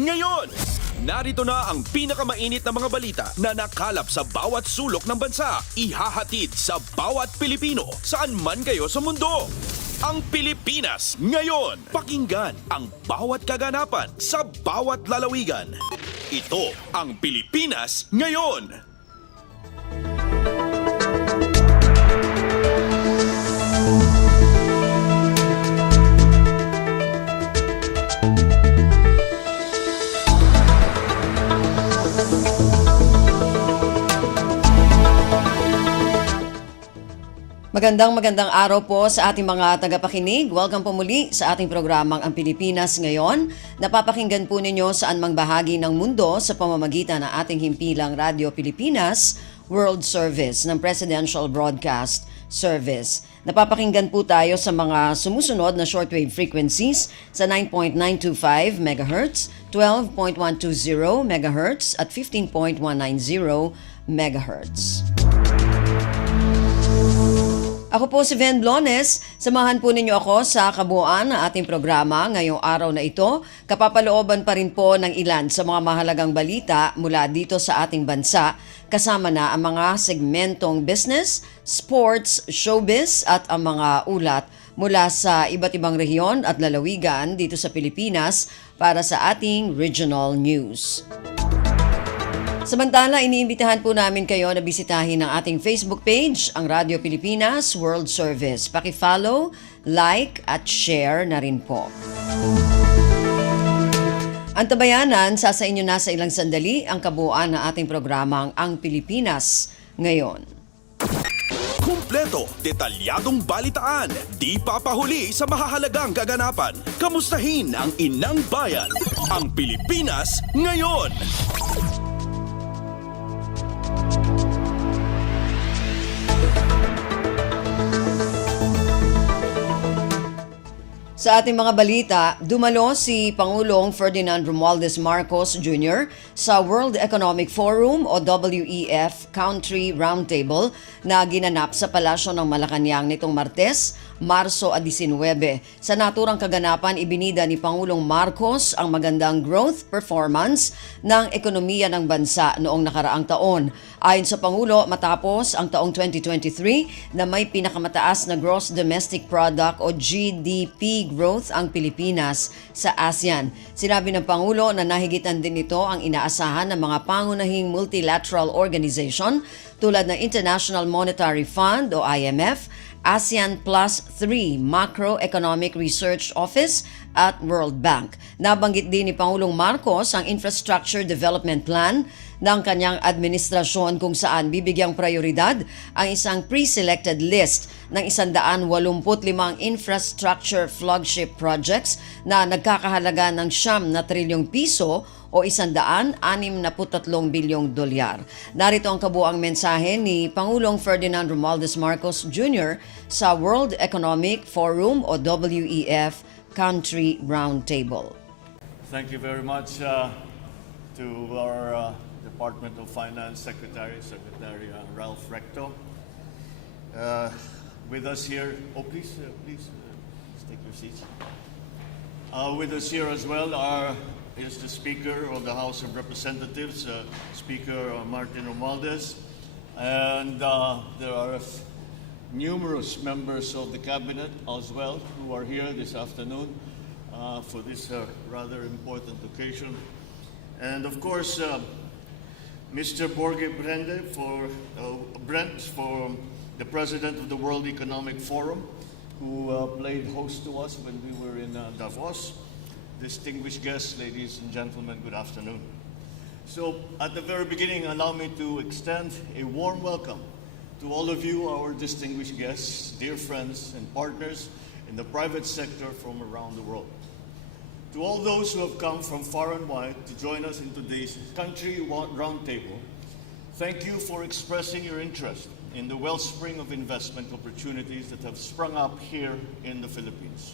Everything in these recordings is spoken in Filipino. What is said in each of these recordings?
ngayon. Narito na ang pinakamainit na mga balita na nakalap sa bawat sulok ng bansa. Ihahatid sa bawat Pilipino saan man kayo sa mundo. Ang Pilipinas ngayon. Pakinggan ang bawat kaganapan sa bawat lalawigan. Ito ang Pilipinas ngayon. Magandang araw po sa ating mga tagapakinig. Welcome po muli sa ating programang Ang Pilipinas Ngayon. Napapakinggan po ninyo saan mang bahagi ng mundo sa pamamagitan ng ating himpilang Radyo Pilipinas World Service ng Presidential Broadcast Service. Napapakinggan po tayo sa mga sumusunod na shortwave frequencies sa 9.925 MHz, 12.120 MHz at 15.190 MHz. Ako po si Ven Blones. Samahan po ninyo ako sa kabuuan ng ating programa ngayong araw na ito. Kapapalooban pa rin po ng ilan sa mga mahalagang balita mula dito sa ating bansa. Kasama na ang mga segmentong business, sports, showbiz at ang mga ulat mula sa iba't ibang rehiyon at lalawigan dito sa Pilipinas para sa ating regional news. Samantala, iniimbitahan po namin kayo na bisitahin ang ating Facebook page, ang Radyo Pilipinas World Service. Paki-follow, like at share na rin po. Ang tabayanan, sa inyo na sa ilang sandali ang kabuuan ng ating programang Ang Pilipinas Ngayon. Kumpleto, detalyadong balitaan, di papahuli sa mahahalagang kaganapan. Kamustahin ang inang bayan, ang Pilipinas Ngayon. Sa ating mga balita, dumalo si Pangulong Ferdinand Romualdez Marcos Jr. sa World Economic Forum o WEF Country Roundtable na ginanap sa Palasyo ng Malacanang nitong Martes, Marso 19. Sa naturang kaganapan, ibinida ni Pangulong Marcos ang magandang growth performance ng ekonomiya ng bansa noong nakaraang taon. Ayon sa Pangulo, matapos ang taong 2023 na may pinakamataas na Gross Domestic Product o GDP growth ang Pilipinas sa ASEAN. Sinabi ng Pangulo na nahigitan din ito ang inaasahan ng mga pangunahing multilateral organization tulad ng International Monetary Fund o IMF, ASEAN Plus 3 Macroeconomic Research Office at World Bank. Nabanggit din ni Pangulong Marcos ang Infrastructure Development Plan ng kanyang administrasyon kung saan bibigyang prioridad ang isang pre-selected list ng 185 infrastructure flagship projects na nagkakahalaga ng ₱9 trilyong o 163 bilyong dolyar. Narito ang kabuuang mensahe ni Pangulong Ferdinand Romualdez Marcos Jr. sa World Economic Forum o WEF Country Roundtable. Thank you very much to our Department of Finance Secretary Ralph Recto. With us here, please take your seats. With us here as well is the Speaker of the House of Representatives, Speaker Martin Romualdez, and there are numerous members of the Cabinet as well who are here this afternoon for this rather important occasion. And of course, Mr. Borge Brent, for the President of the World Economic Forum, who played host to us when we were in Davos. Distinguished guests, ladies and gentlemen, good afternoon. So, at the very beginning, allow me to extend a warm welcome to all of you, our distinguished guests, dear friends and partners in the private sector from around the world. To all those who have come from far and wide to join us in today's Country Roundtable, thank you for expressing your interest in the wellspring of investment opportunities that have sprung up here in the Philippines.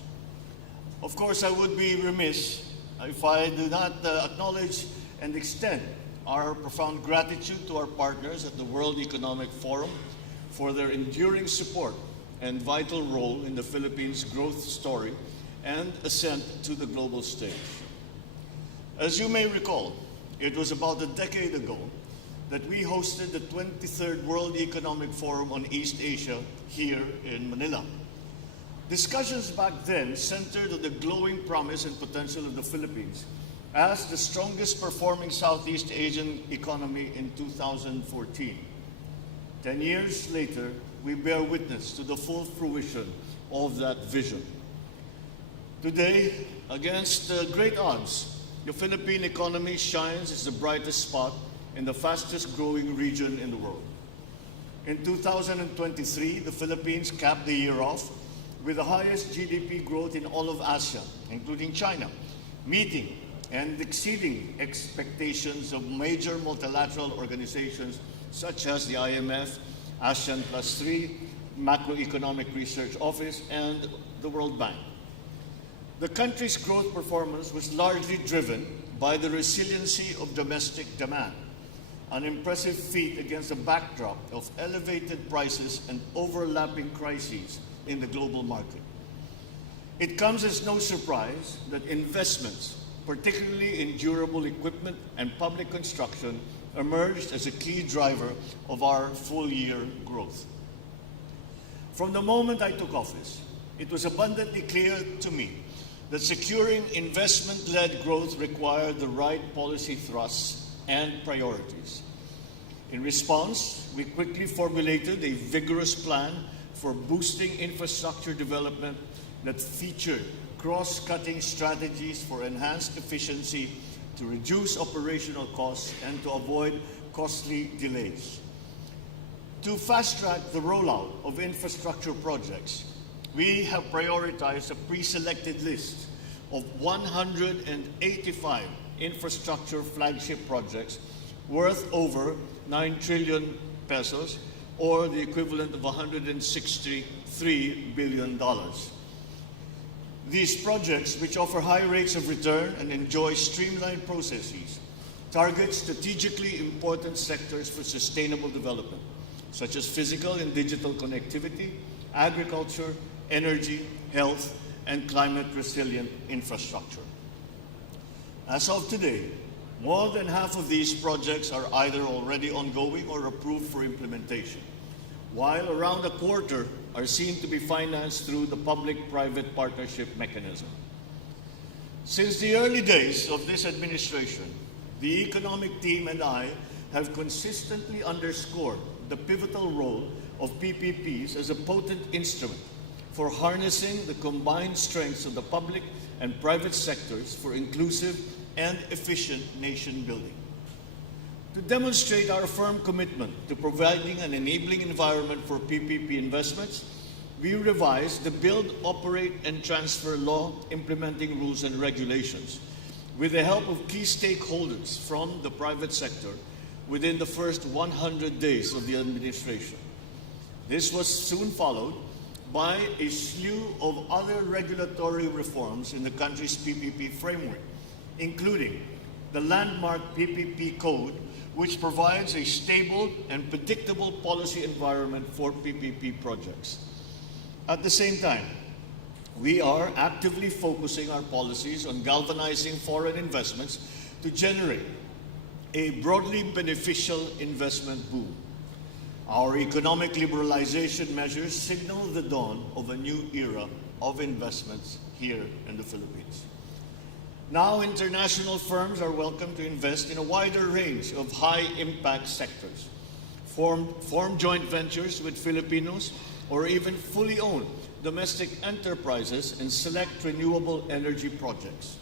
Of course, I would be remiss if I do not acknowledge and extend our profound gratitude to our partners at the World Economic Forum for their enduring support and vital role in the Philippines' growth story and ascent to the global stage. As you may recall, it was about a decade ago that we hosted the 23rd World Economic Forum on East Asia here in Manila. Discussions back then centered on the glowing promise and potential of the Philippines as the strongest performing Southeast Asian economy in 2014. 10 years later, we bear witness to the full fruition of that vision. Today, against great odds, the Philippine economy shines as the brightest spot in the fastest growing region in the world. In 2023, the Philippines capped the year off with the highest GDP growth in all of Asia, including China, meeting and exceeding expectations of major multilateral organizations such as the IMF, ASEAN Plus 3, Macroeconomic Research Office, and the World Bank. The country's growth performance was largely driven by the resiliency of domestic demand, an impressive feat against a backdrop of elevated prices and overlapping crises in the global market. It comes as no surprise that investments, particularly in durable equipment and public construction, emerged as a key driver of our full-year growth. From the moment I took office, it was abundantly clear to me that securing investment-led growth required the right policy thrusts and priorities. In response, we quickly formulated a vigorous plan for boosting infrastructure development that featured cross-cutting strategies for enhanced efficiency to reduce operational costs and to avoid costly delays. To fast-track the rollout of infrastructure projects, we have prioritized a pre-selected list of 185 infrastructure flagship projects worth over 9 trillion pesos, or the equivalent of $163 billion. These projects, which offer high rates of return and enjoy streamlined processes, target strategically important sectors for sustainable development, such as physical and digital connectivity, agriculture, energy, health, and climate-resilient infrastructure. As of today, more than half of these projects are either already ongoing or approved for implementation, while around a quarter are seen to be financed through the public-private partnership mechanism. Since the early days of this administration, the economic team and I have consistently underscored the pivotal role of PPPs as a potent instrument for harnessing the combined strengths of the public and private sectors for inclusive and efficient nation building. To demonstrate our firm commitment to providing an enabling environment for PPP investments, we revised the Build, Operate, and Transfer Law implementing rules and regulations with the help of key stakeholders from the private sector within the first 100 days of the administration. This was soon followed by a slew of other regulatory reforms in the country's PPP framework, including the landmark PPP Code, which provides a stable and predictable policy environment for PPP projects. At the same time, we are actively focusing our policies on galvanizing foreign investments to generate a broadly beneficial investment boom. Our economic liberalization measures signal the dawn of a new era of investments here in the Philippines. Now, international firms are welcome to invest in a wider range of high-impact sectors, form joint ventures with Filipinos, or even fully own domestic enterprises in select renewable energy projects.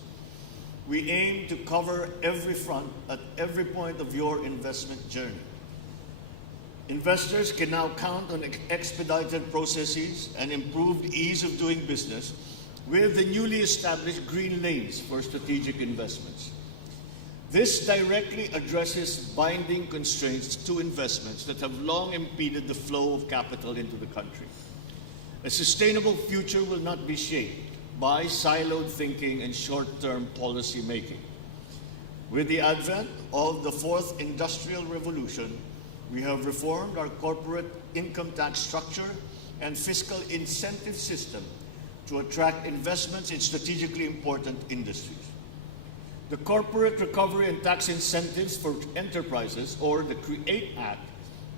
We aim to cover every front at every point of your investment journey. Investors can now count on expedited processes and improved ease of doing business with the newly established green lanes for strategic investments. This directly addresses binding constraints to investments that have long impeded the flow of capital into the country. A sustainable future will not be shaped by siloed thinking and short-term policy making. With the advent of the fourth industrial revolution, we have reformed our corporate income tax structure and fiscal incentive system to attract investments in strategically important industries. The Corporate Recovery and Tax Incentives for Enterprises, or the CREATE Act,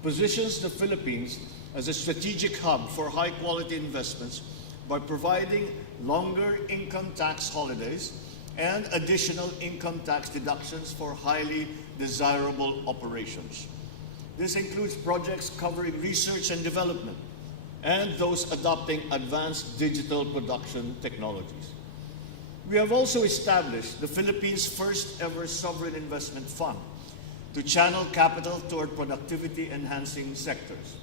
positions the Philippines as a strategic hub for high-quality investments by providing longer income tax holidays and additional income tax deductions for highly desirable operations. This includes projects covering research and development and those adopting advanced digital production technologies. We have also established the Philippines' first ever sovereign investment fund to channel capital toward productivity-enhancing sectors.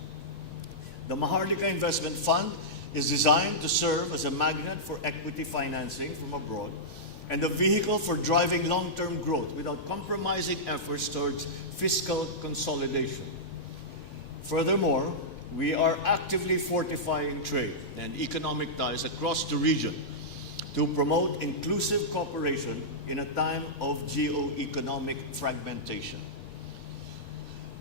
The Maharlika Investment Fund is designed to serve as a magnet for equity financing from abroad and a vehicle for driving long-term growth without compromising efforts towards fiscal consolidation. Furthermore, we are actively fortifying trade and economic ties across the region to promote inclusive cooperation in a time of geo-economic fragmentation.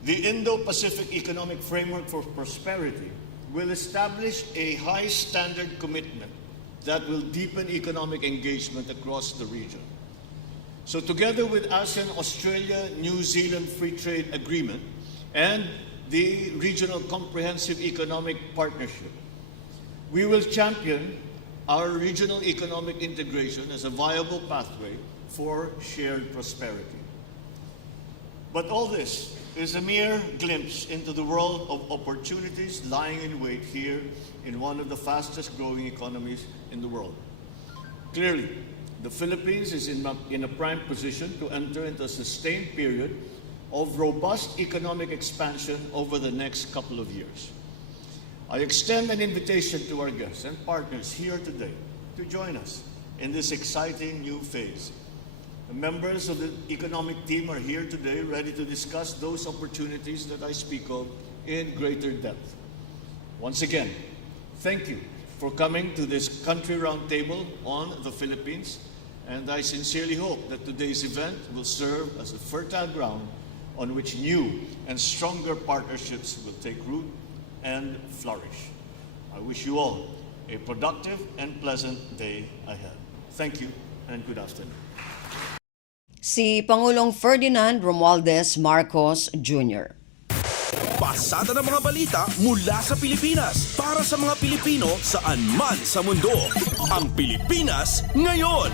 The Indo-Pacific Economic Framework for Prosperity will establish a high standard commitment that will deepen economic engagement across the region. So together with ASEAN-Australia-New Zealand Free Trade Agreement and the Regional Comprehensive Economic Partnership, we will champion our regional economic integration as a viable pathway for shared prosperity. But all this is a mere glimpse into the world of opportunities lying in wait here in one of the fastest growing economies in the world. Clearly, the Philippines is in a prime position to enter into a sustained period of robust economic expansion over the next couple of years. I extend an invitation to our guests and partners here today to join us in this exciting new phase. The members of the economic team are here today ready to discuss those opportunities that I speak of in greater depth. Once again, thank you for coming to this country roundtable on the Philippines, and I sincerely hope that today's event will serve as a fertile ground on which new and stronger partnerships will take root and flourish. I wish you all a productive and pleasant day ahead. Thank you and good afternoon. Si Pangulong Ferdinand Romualdez Marcos Jr. Pasada ng mga balita mula sa Pilipinas para sa mga Pilipino saan man sa mundo. Ang Pilipinas ngayon.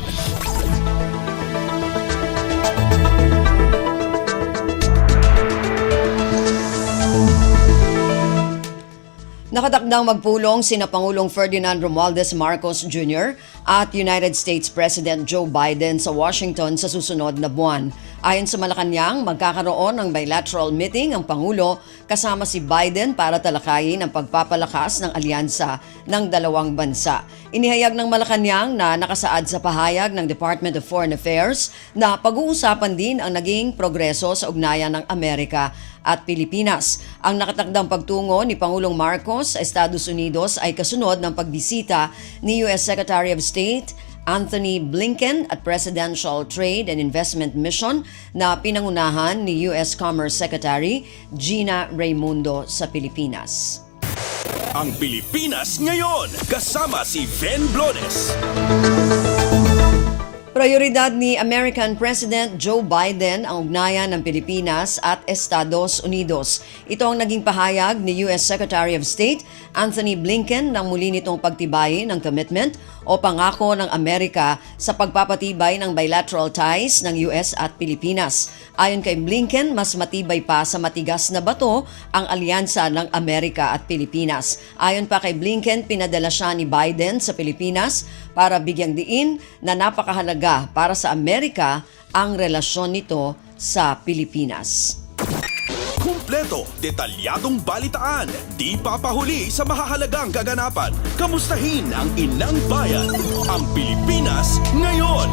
Nakatakdang magpulong sina Pangulong Ferdinand Romualdez Marcos Jr. at United States President Joe Biden sa Washington sa susunod na buwan. Ayon sa Malacanang, magkakaroon ng bilateral meeting ang Pangulo kasama si Biden para talakayin ang pagpapalakas ng alyansa ng dalawang bansa. Inihayag ng Malacanang na nakasaad sa pahayag ng Department of Foreign Affairs na pag-uusapan din ang naging progreso sa ugnayan ng Amerika at Pilipinas. Ang nakatakdang pagtungo ni Pangulong Marcos sa Estados Unidos ay kasunod ng pagbisita ni U.S. Secretary of State Anthony Blinken at Presidential Trade and Investment Mission na pinangunahan ni U.S. Commerce Secretary Gina Raimundo sa Pilipinas. Ang Pilipinas ngayon, kasama si Ven Blones. Prioridad ni American President Joe Biden ang ugnayan ng Pilipinas at Estados Unidos. Ito ang naging pahayag ni U.S. Secretary of State Anthony Blinken nang muli nitong pagtibayin ng commitment o pangako ng Amerika sa pagpapatibay ng bilateral ties ng U.S. at Pilipinas. Ayon kay Blinken, mas matibay pa sa matigas na bato ang alyansa ng Amerika at Pilipinas. Ayon pa kay Blinken, pinadala siya ni Biden sa Pilipinas para bigyang diin na napakahalaga para sa Amerika ang relasyon nito sa Pilipinas. Kumpleto, detalyadong balitaan, di papahuli sa mahahalagang kaganapan. Kamustahin ang inang bayan, ang Pilipinas ngayon.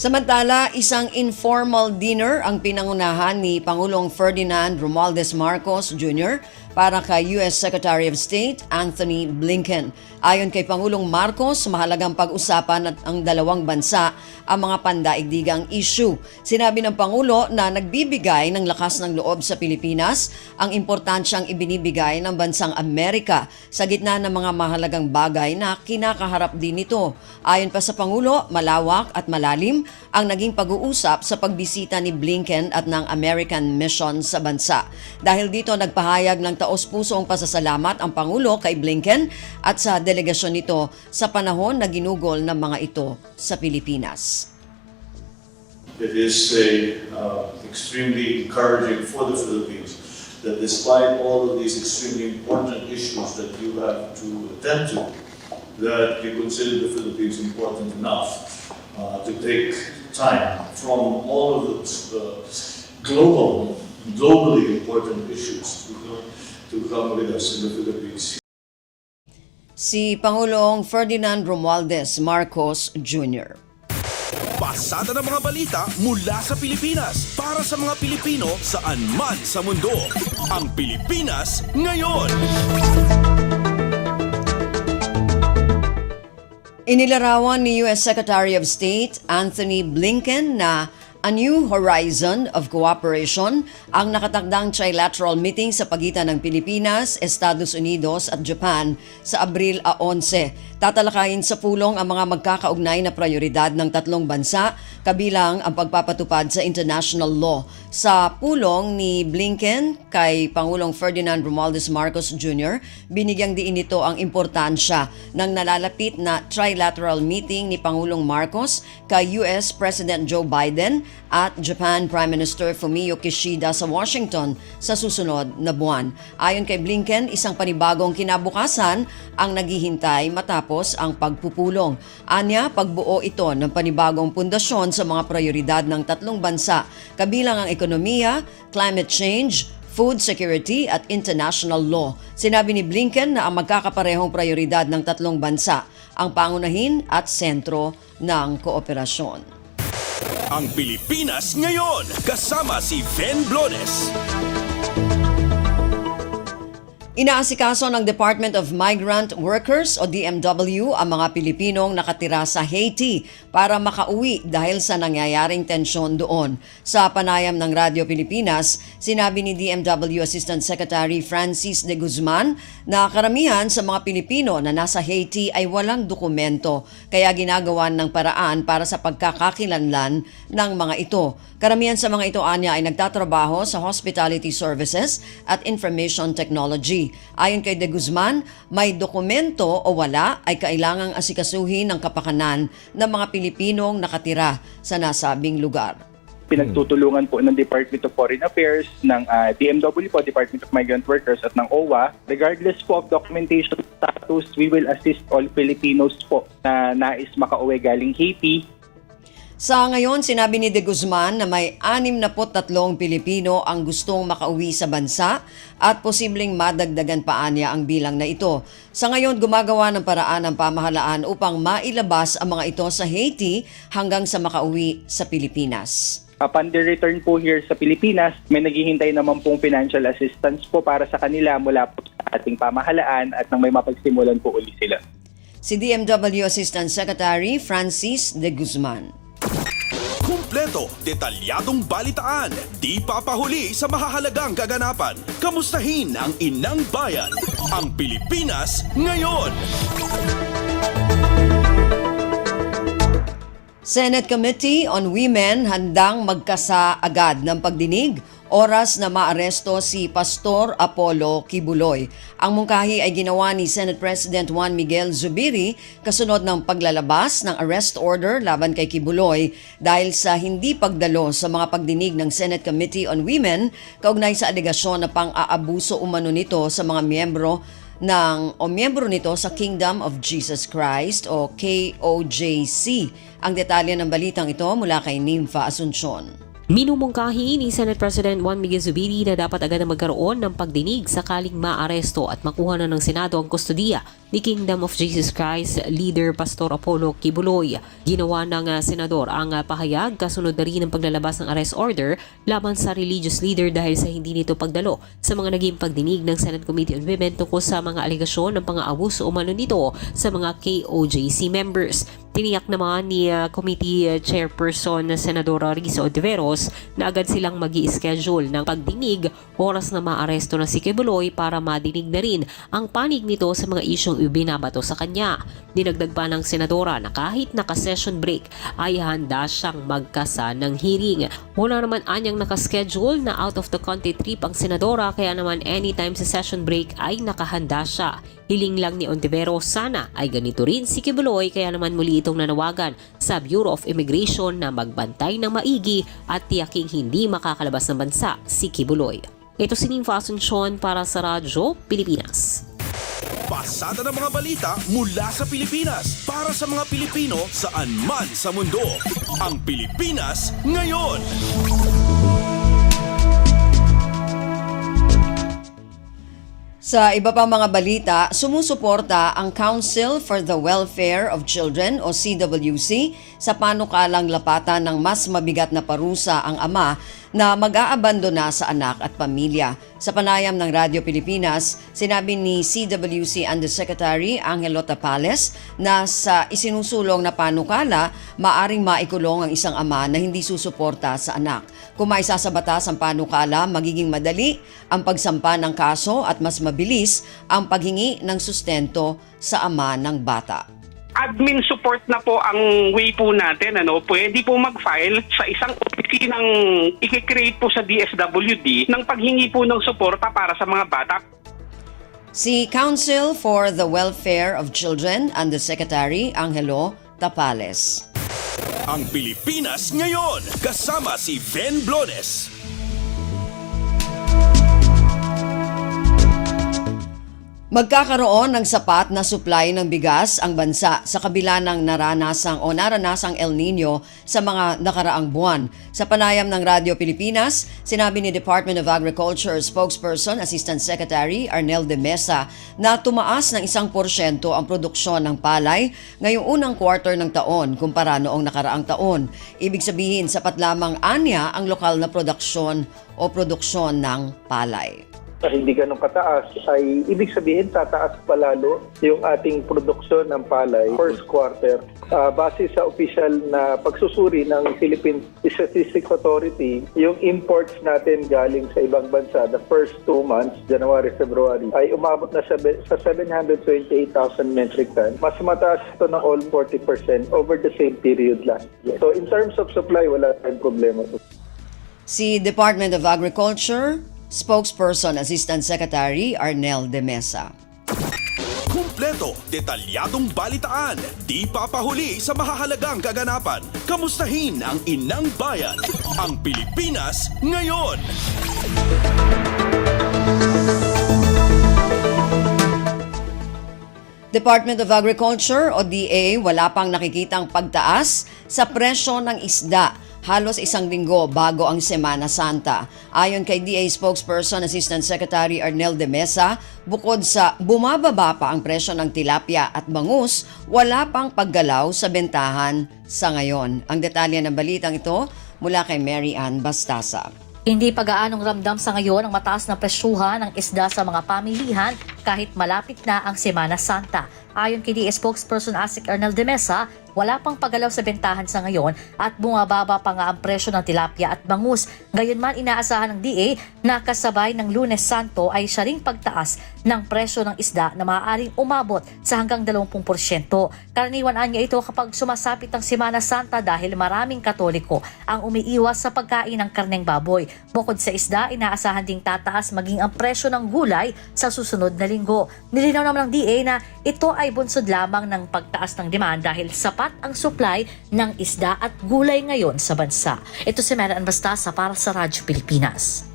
Samantala, isang informal dinner ang pinangunahan ni Pangulong Ferdinand Romualdez Marcos Jr. para kay U.S. Secretary of State Anthony Blinken. Ayon kay Pangulong Marcos, mahalagang pag-usapan at ang dalawang bansa ang mga pandaigdigang issue. Sinabi ng Pangulo na nagbibigay ng lakas ng loob sa Pilipinas ang importansyang ibinibigay ng bansang Amerika sa gitna ng mga mahalagang bagay na kinakaharap din nito. Ayon pa sa Pangulo, malawak at malalim ang naging pag-uusap sa pagbisita ni Blinken at ng American Mission sa bansa. Dahil dito nagpahayag ng taos-pusong pasasalamat ang Pangulo kay Blinken at sa delegasyon nito sa panahon na ginugol ng mga ito sa Pilipinas. It is extremely encouraging for the Philippines that despite all of these extremely important issues that you have to attend to, that you consider the Philippines important enough to take time from all of the globally important issues to come with us in the Philippines. Si Pangulong Ferdinand Romualdez Marcos Jr. Pasada ng mga balita mula sa Pilipinas para sa mga Pilipino saan man sa mundo. Ang Pilipinas ngayon. Inilarawan ni U.S. Secretary of State Anthony Blinken na a new horizon of cooperation ang nakatakdang trilateral meeting sa pagitan ng Pilipinas, Estados Unidos at Japan sa Abril 11. Tatalakayin sa pulong ang mga magkakaugnay na prioridad ng tatlong bansa, kabilang ang pagpapatupad sa international law. Sa pulong ni Blinken kay Pangulong Ferdinand Romualdez Marcos Jr., binigyang diin nito ang importansya ng nalalapit na trilateral meeting ni Pangulong Marcos kay US President Joe Biden at Japan Prime Minister Fumio Kishida sa Washington sa susunod na buwan. Ayon kay Blinken, isang panibagong kinabukasan ang naghihintay matapos ang pagpupulong. Anya, pagbuo ito ng panibagong pundasyon sa mga prioridad ng tatlong bansa, kabilang ang ekonomiya, climate change, food security at international law. Sinabi ni Blinken na ang magkakaparehong prioridad ng tatlong bansa ang pangunahin at sentro ng kooperasyon. Ang Pilipinas ngayon, kasama si Ven Blones. Inaasikaso ng Department of Migrant Workers o DMW ang mga Pilipinong nakatira sa Haiti para makauwi dahil sa nangyayaring tensyon doon. Sa panayam ng Radyo Pilipinas, sinabi ni DMW Assistant Secretary Francis de Guzman na karamihan sa mga Pilipino na nasa Haiti ay walang dokumento, kaya ginagawan ng paraan para sa pagkakakilanlan ng mga ito. Karamihan sa mga ito anya ay nagtatrabaho sa hospitality services at information technology. Ayon kay De Guzman, may dokumento o wala ay kailangang asikasuhin ng kapakanan ng mga Pilipinong nakatira sa nasabing lugar. Pinagtutulungan po ng Department of Foreign Affairs, ng DMW po, Department of Migrant Workers at ng OWA. Regardless po of documentation status, we will assist all Filipinos po na nais makauwi galing Haiti. Sa ngayon, sinabi ni De Guzman na may 63 Pilipino ang gustong makauwi sa bansa at posibleng madagdagan pa niya ang bilang na ito. Sa ngayon, gumagawa ng paraan ng pamahalaan upang mailabas ang mga ito sa Haiti hanggang sa makauwi sa Pilipinas. Upon their return po here sa Pilipinas, may naghihintay naman pong financial assistance po para sa kanila mula po sa ating pamahalaan at nang may mapagsimulan po uli sila. Si DMW Assistant Secretary Francis de Guzman. Kumpleto, detalyadong balitaan, di papahuli sa mahahalagang kaganapan. Kamustahin ang inang bayan, ang Pilipinas ngayon. Senate Committee on Women handang magkasa agad ng pagdinig oras na maaresto si Pastor Apollo Kibuloy. Ang mungkahi ay ginawa ni Senate President Juan Miguel Zubiri kasunod ng paglalabas ng arrest order laban kay Kibuloy dahil sa hindi pagdalo sa mga pagdinig ng Senate Committee on Women kaugnay sa alegasyon na pang-aabuso umano nito sa mga miyembro nito sa Kingdom of Jesus Christ o KOJC. Ang detalye ng balitang ito mula kay Nympha Asuncion. Minumungkahi ni Senate President Juan Miguel Zubiri na dapat agad na magkaroon ng pagdinig sakaling maaresto at makuha na ng Senado ang kustodiya ni Kingdom of Jesus Christ leader Pastor Apollo Kibuloy. Ginawa ng senador ang pahayag kasunod na rin ng paglalabas ng arrest order laban sa religious leader dahil sa hindi nito pagdalo sa mga naging pagdinig ng Senate Committee on Women tungkol sa mga alegasyon ng pang-aabuso umano nito sa mga KOJC members. Tiniyak naman ni Committee Chairperson na Senadora Risa Ontiveros na agad silang mag-i-schedule ng pagdinig oras na maaresto na si Kibuloy para madinig na rin ang panig nito sa mga isyong ibinabato sa kanya. Dinagdag pa ng Senadora na kahit naka-session break ay handa siyang magkasa ng hearing. Wala naman anyang nakaschedule na out of the country trip ang Senadora kaya naman anytime sa session break ay nakahanda siya. Hiling lang ni Ontiveros sana ay ganito rin si Kibuloy kaya naman muli itong nanawagan sa Bureau of Immigration na magbantay ng maigi at tiyaking hindi makakalabas ng bansa si Kibuloy. Ito si Nympha Asuncion para sa Radyo Pilipinas. Pasada ng mga balita mula sa Pilipinas para sa mga Pilipino saan man sa mundo. Ang Pilipinas ngayon. Sa iba pang mga balita, sumusuporta ang Council for the Welfare of Children o CWC sa panukalang lapatan ng mas mabigat na parusa ang ama na mag-aabandona sa anak at pamilya. Sa panayam ng Radyo Pilipinas, sinabi ni CWC Undersecretary Angelo Tapales na sa isinusulong na panukala, maaring maikulong ang isang ama na hindi susuporta sa anak. Kung maisa sa batas ang panukala, magiging madali ang pagsampa ng kaso at mas mabilis ang paghingi ng sustento sa ama ng bata. Admin support na po ang way po natin. Pwede po mag-file sa isang opisinang i-create po sa DSWD ng paghingi po ng suporta para sa mga bata. Si Council for the Welfare of Children Undersecretary Angelo Tapales. Ang Pilipinas ngayon kasama si Ven Blones. Magkakaroon ng sapat na supply ng bigas ang bansa sa kabila ng naranasang El Nino sa mga nakaraang buwan. Sa panayam ng Radyo Pilipinas, sinabi ni Department of Agriculture spokesperson Assistant Secretary Arnel de Mesa na tumaas ng 1% ang produksyon ng palay ngayong unang quarter ng taon kumpara noong nakaraang taon. Ibig sabihin, sapat lamang anya ang lokal na produksyon ng palay. Hindi ganun kataas, ay ibig sabihin tataas palalo yung ating produksyon ng palay first quarter. Base sa official na pagsusuri ng Philippine Statistics Authority, yung imports natin galing sa ibang bansa the first 2 months, January, February, ay umabot na sa 728,000 metric ton. Mas mataas ito ng all 40% over the same period last year. So in terms of supply, wala tayong problema. Si Department of Agriculture spokesperson Assistant Secretary Arnel de Mesa. Kumpleto, detalyadong balitaan, di papahuli sa mahahalagang kaganapan. Kamustahin ang inang bayan, ang Pilipinas ngayon. Department of Agriculture o DA wala pang nakikitang pagtaas sa presyo ng isda halos 1 linggo bago ang Semana Santa. Ayon kay DA spokesperson Assistant Secretary Arnel de Mesa, bukod sa bumababa pa ang presyo ng tilapia at bangus, wala pang paggalaw sa bentahan sa ngayon. Ang detalye ng balitang ito mula kay Mary Ann Bastasa. Hindi pa gaanong ramdam sa ngayon ang mataas na presyuhan ng isda sa mga pamilihan kahit malapit na ang Semana Santa. Ayon kay DA spokesperson Asik Arnel de Mesa, wala pang paggalaw sa bentahan sa ngayon at bumababa pa nga ang presyo ng tilapia at bangus. Gayunman inaasahan ng DA na kasabay ng Lunes Santo ay siya ring pagtaas ng presyo ng isda na maaaring umabot sa hanggang 20%. Karaniwan niya ito kapag sumasapit ang Semana Santa dahil maraming Katoliko ang umiiwas sa pagkain ng karneng baboy. Bukod sa isda, inaasahan ding tataas maging ang presyo ng gulay sa susunod na linggo. Nilinaw naman ng DA na ito ay bunsod lamang ng pagtaas ng demand dahil sapat ang supply ng isda at gulay ngayon sa bansa. Ito si Mary Ann Bastasa para sa Radyo Pilipinas.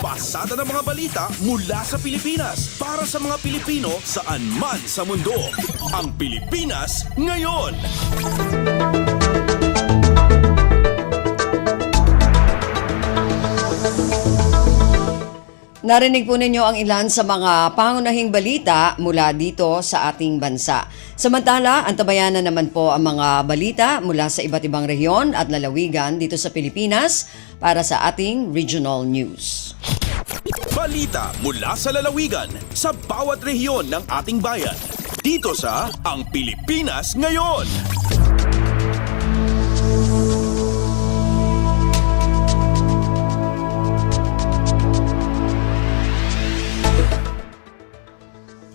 Pasada ng mga balita mula sa Pilipinas para sa mga Pilipino saan man sa mundo. Ang Pilipinas ngayon. Narinig po ninyo ang ilan sa mga pangunahing balita mula dito sa ating bansa. Samantala, antabayan na naman po ang mga balita mula sa iba't ibang rehiyon at lalawigan dito sa Pilipinas para sa ating regional news. Balita mula sa lalawigan sa bawat rehiyon ng ating bayan. Dito sa Ang Pilipinas Ngayon.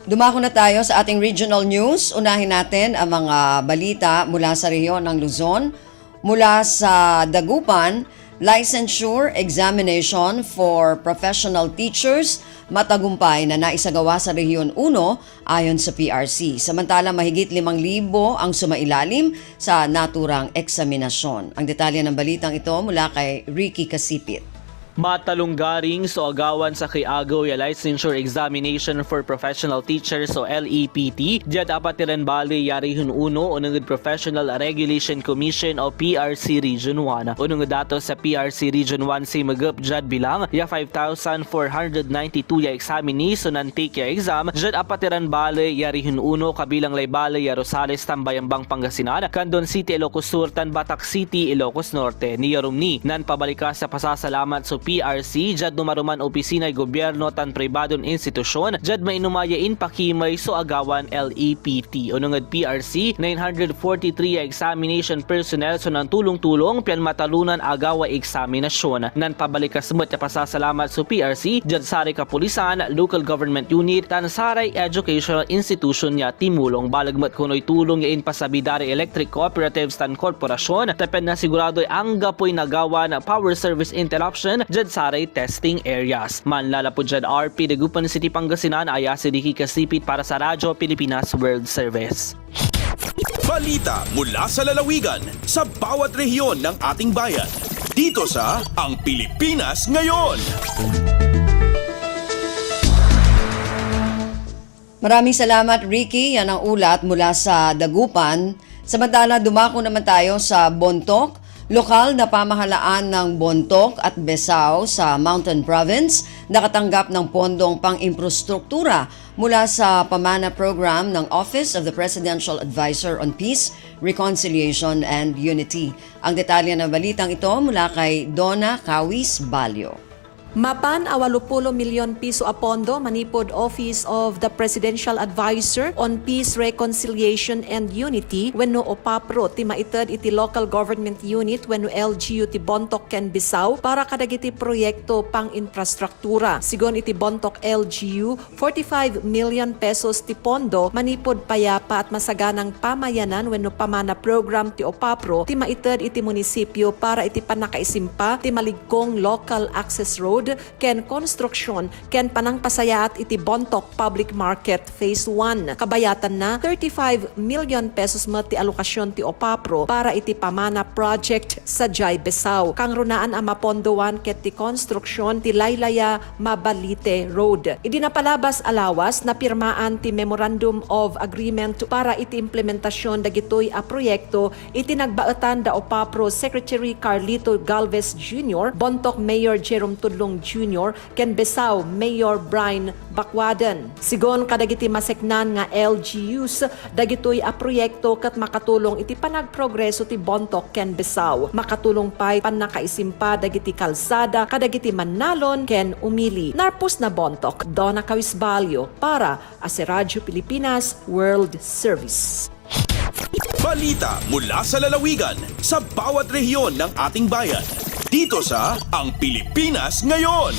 Dumako na tayo sa ating regional news. Unahin natin ang mga balita mula sa rehiyon ng Luzon. Mula sa Dagupan, licensure examination for professional teachers matagumpay na naisagawa sa Rehiyon 1 ayon sa PRC. Samantala, mahigit 5,000 ang sumailalim sa naturang eksaminasyon. Ang detalye ng balitang ito mula kay Ricky Kasipit. Matalunggaring so agawan sa Kiagaw ya Licensure Examination for Professional Teachers o LEPT, diyan dapat tiranbali yari hununo o ng Professional Regulation Commission o PRC Region 1. Unong dato sa PRC Region 1 si Magup Jad bilang ya 5,492 ya examinees so nan-take ya exam, diyan dapat tiranbali yari hununo kabilang laybale ya Rosales Tambayambang Pangasinan, Candon City Ilocos Sur, Batak City Ilocos Norte. Ni Yarumni nan pabalika sa pasasalamat sa PRC, jad numaruman opisinay gobyerno tan pribadong institusyon, jad mainumayain pakimay so agawan LEPT. Unong PRC, 943 examination personnel so nan tulong-tulong pian matalunan agawa eksaminasyon. Nan pabalikas mo't pasasalamat sa PRC, jad saray kapulisan, local government unit, tan saray educational institution niya timulong. Balagmat kuno'y tulong yain pasabidari electric cooperatives tan korporasyon, tapen na sigurado'y anggapoy nagawa na power service interruption dyan saray testing areas. Manlala po dyan RP Dagupan City Pangasinan, aya si Ricky Kasipit para sa Radyo Pilipinas World Service. Balita mula sa lalawigan sa bawat rehiyon ng ating bayan. Dito sa Ang Pilipinas Ngayon. Maraming salamat, Ricky. Yan ang ulat mula sa Dagupan. Samantala, dumako naman tayo sa Bontoc. Lokal na pamahalaan ng Bontoc at Besao sa Mountain Province nakatanggap ng pondong pang-imprastruktura mula sa pamana program ng Office of the Presidential Advisor on Peace, Reconciliation and Unity. Ang detalye ng balitang ito mula kay Donna Kawis Balyo. Mapan 80 milyon piso a pondo manipod Office of the Presidential Advisor on Peace, Reconciliation and Unity wenno OPAPRO ti maited iti local government unit wenno LGU ti Bontoc ken Bisao para kadagiti proyekto pang infrastruktura. Sigon iti Bontoc LGU, 45 million pesos ti pondo manipod payapa at masaganang pamayanan wenno pamana program ti OPAPRO ti maited iti munisipyo para iti panakaisimpa ti maligkong local access road ken construction ken panangpasayaat iti Bontoc Public Market Phase 1. Kabayatan na 35 million pesos met ti alokasyon ti OPAPRO para iti pamana project sa Jay Besao. Kang runaan ang mapondowan ket ti construction ti Laylaya Mabalite Road. Idinapalabas alawas na pirmaan ti Memorandum of Agreement para iti implementasyon dagitoy a proyekto iti nagbaetan da OPAPRO Secretary Carlito Galvez Jr., Bontoc Mayor Jerome Tudlong Jr., ken Besao Mayor Brian Bakwaden. Sigon kadagiti maseknan nga LGUs dagitoy a proyekto ket makatulong iti panagprogreso ti Bontoc ken Besao. Makatulong pay panakaisimpa dagiti kalsada kadagiti Manalon ken Umili. Narpus na Bontoc, Donna Kawisbalyo para sa Radyo Pilipinas World Service. Balita mula sa lalawigan sa bawat rehiyon ng ating bayan. Dito sa Ang Pilipinas Ngayon.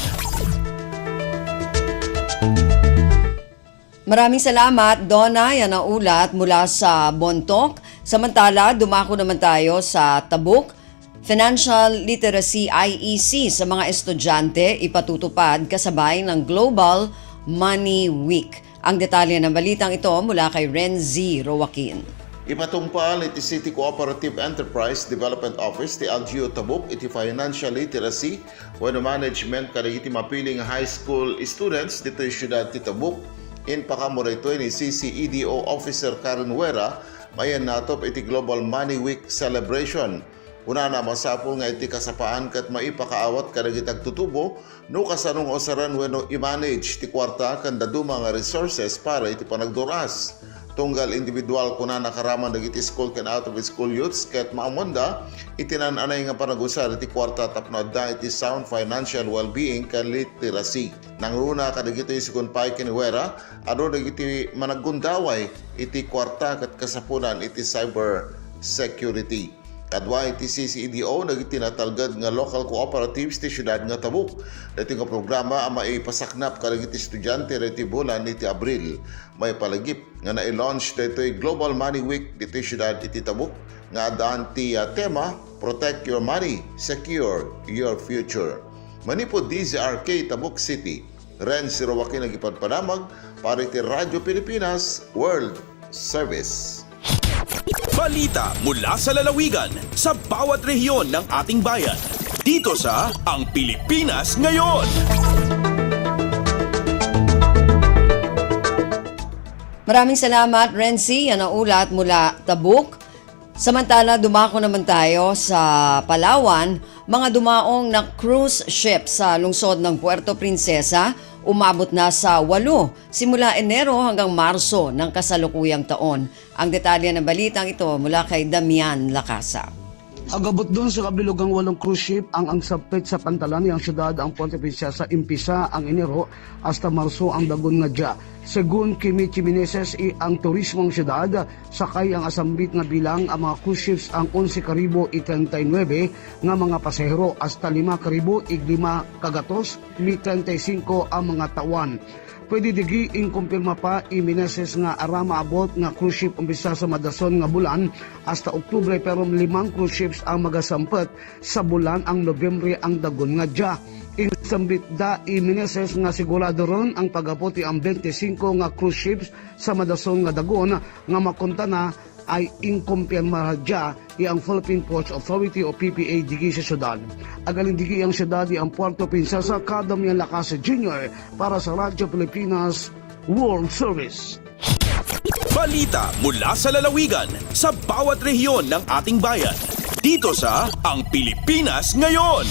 Maraming salamat, Donna. Yan ang ulat mula sa Bontoc. Samantala, dumako naman tayo sa Tabuk. Financial Literacy IEC sa mga estudyante ipatutupad kasabay ng Global Money Week. Ang detalye ng balitang ito mula kay Renzi Roaquin. Ipatungpal iti City Cooperative Enterprise Development Office ti LGU Tabuk iti financial literacy wenno management kadagiti mapiling high school students dito sa siyudad ti Tabuk. In pakamuray ito ni CCEDO Officer Karen Wera mayan natop iti Global Money Week celebration. Una na masapol nga iti kasapaan kat maipakaawat kadagitag tutubo no kasanong osaran wenno i-manage ti kwarta kan daduma nga resources para iti panagduras. Tunggal individual kuna nakaraman dagiti school kan out of school youths ket maamonda itinan-anay nga panagusar iti kwarta tapno da iti sound financial well-being kan literacy. Nangruna kadagiti sikon pay kiniwera ado dagiti managgundaway iti kwarta ket kasapunan iti cyber security. Kadwa iti CCEDO nagitinatalgad nga local cooperatives ti syudad nga Tabuk. Dati nga programa ang maipasaknap kadagiti estudyante reti bulan iti Abril. May palagip nga na-launch dito'y Global Money Week dito syudad iti Tabuk nga adaan ti tema Protect Your Money, Secure Your Future. Manipod DZRK Tabuk City. Ren Sirawaki nagipadpadamag para iti Radyo Pilipinas World Service. Balita mula sa lalawigan sa bawat rehiyon ng ating bayan. Dito sa Ang Pilipinas Ngayon. Maraming salamat, Renzi. Yan ang ulat mula Tabuk. Samantala, dumako naman tayo sa Palawan. Mga dumaong na cruise ship sa lungsod ng Puerto Princesa umabot na sa 8 simula Enero hanggang Marso ng kasalukuyang taon. Ang detalye ng balitang ito mula kay Damian Lacasa. Agabot doon sa kabilugang 8 cruise ship ang sapit sa pantalan ng siyudad ang Puerto Princesa impisa ang Enero hasta Marso ang dagon nga dya. Segun Kimi Chimeneses ang turismong siyudad, sakay ang asambit nga bilang ang mga cruise ships ang 11,039 nga mga pasahero hasta 5,005 kagatos, 35 ang mga tawan. Pwede digi kumpirma pa Meneses nga arama abot nga cruise ship umpisa sa madason nga bulan hasta Oktubre pero 5 cruise ships ang magasampet sa bulan ang Nobyembre ang dagon nga dya. Insambit da Meneses nga sigurado ron ang pagaputi ang 25 nga cruise ships sa madason nga dagon nga makunta na ay inkumpirma dya ang Philippine Ports Authority o PPA digi sa syudad. Agalin digi ang syudad ang Puerto Princesa, Damian Lacasa Jr. para sa Radyo Pilipinas World Service. Balita mula sa lalawigan sa bawat rehiyon ng ating bayan. Dito sa Ang Pilipinas Ngayon.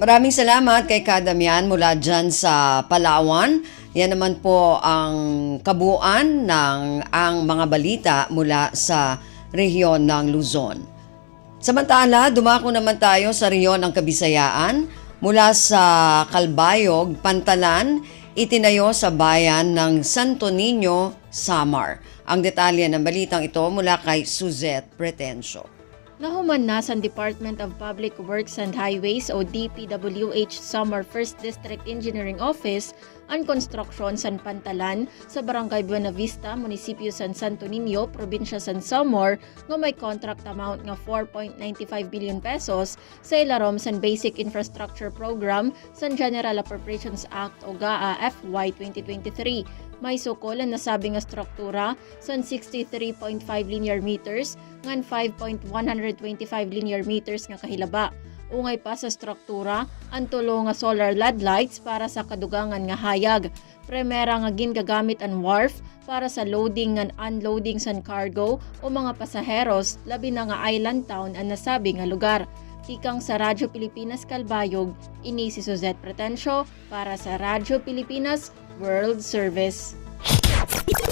Maraming salamat kay Kadamian mula dyan sa Palawan. Yan naman po ang kabuuan ng ang mga balita mula sa rehiyon ng Luzon. Samantala, dumako naman tayo sa rehiyon ng Kabisayaan. Mula sa Calbayog, Pantalan, itinayo sa bayan ng Santo Niño, Samar. Ang detalye ng balitang ito mula kay Suzette Pretencio. Nahuman na sa Department of Public Works and Highways o DPWH Samar 1st District Engineering Office ang konstruksyon sa Pantalan sa Barangay Buena Vista, Munisipyo San Santo Niño, Probinsya San Samar nga may contract amount nga 4.95 billion pesos sa ilarom sa Basic Infrastructure Program sa General Appropriations Act o GAA FY 2023. May sukolan na sabi nga struktura sa 63.5 linear meters ngan 5.125 linear meters nga kahilaba. Ungay pa sa struktura ang tulo nga solar LED lights para sa kadugangan nga hayag. Primera nga gingagamit ang wharf para sa loading and unloading san cargo o mga pasaheros labi na nga island town ang nasabi nga lugar. Tikang sa Radyo Pilipinas Calbayog, ini si Suzette Pretencio para sa Radyo Pilipinas World Service.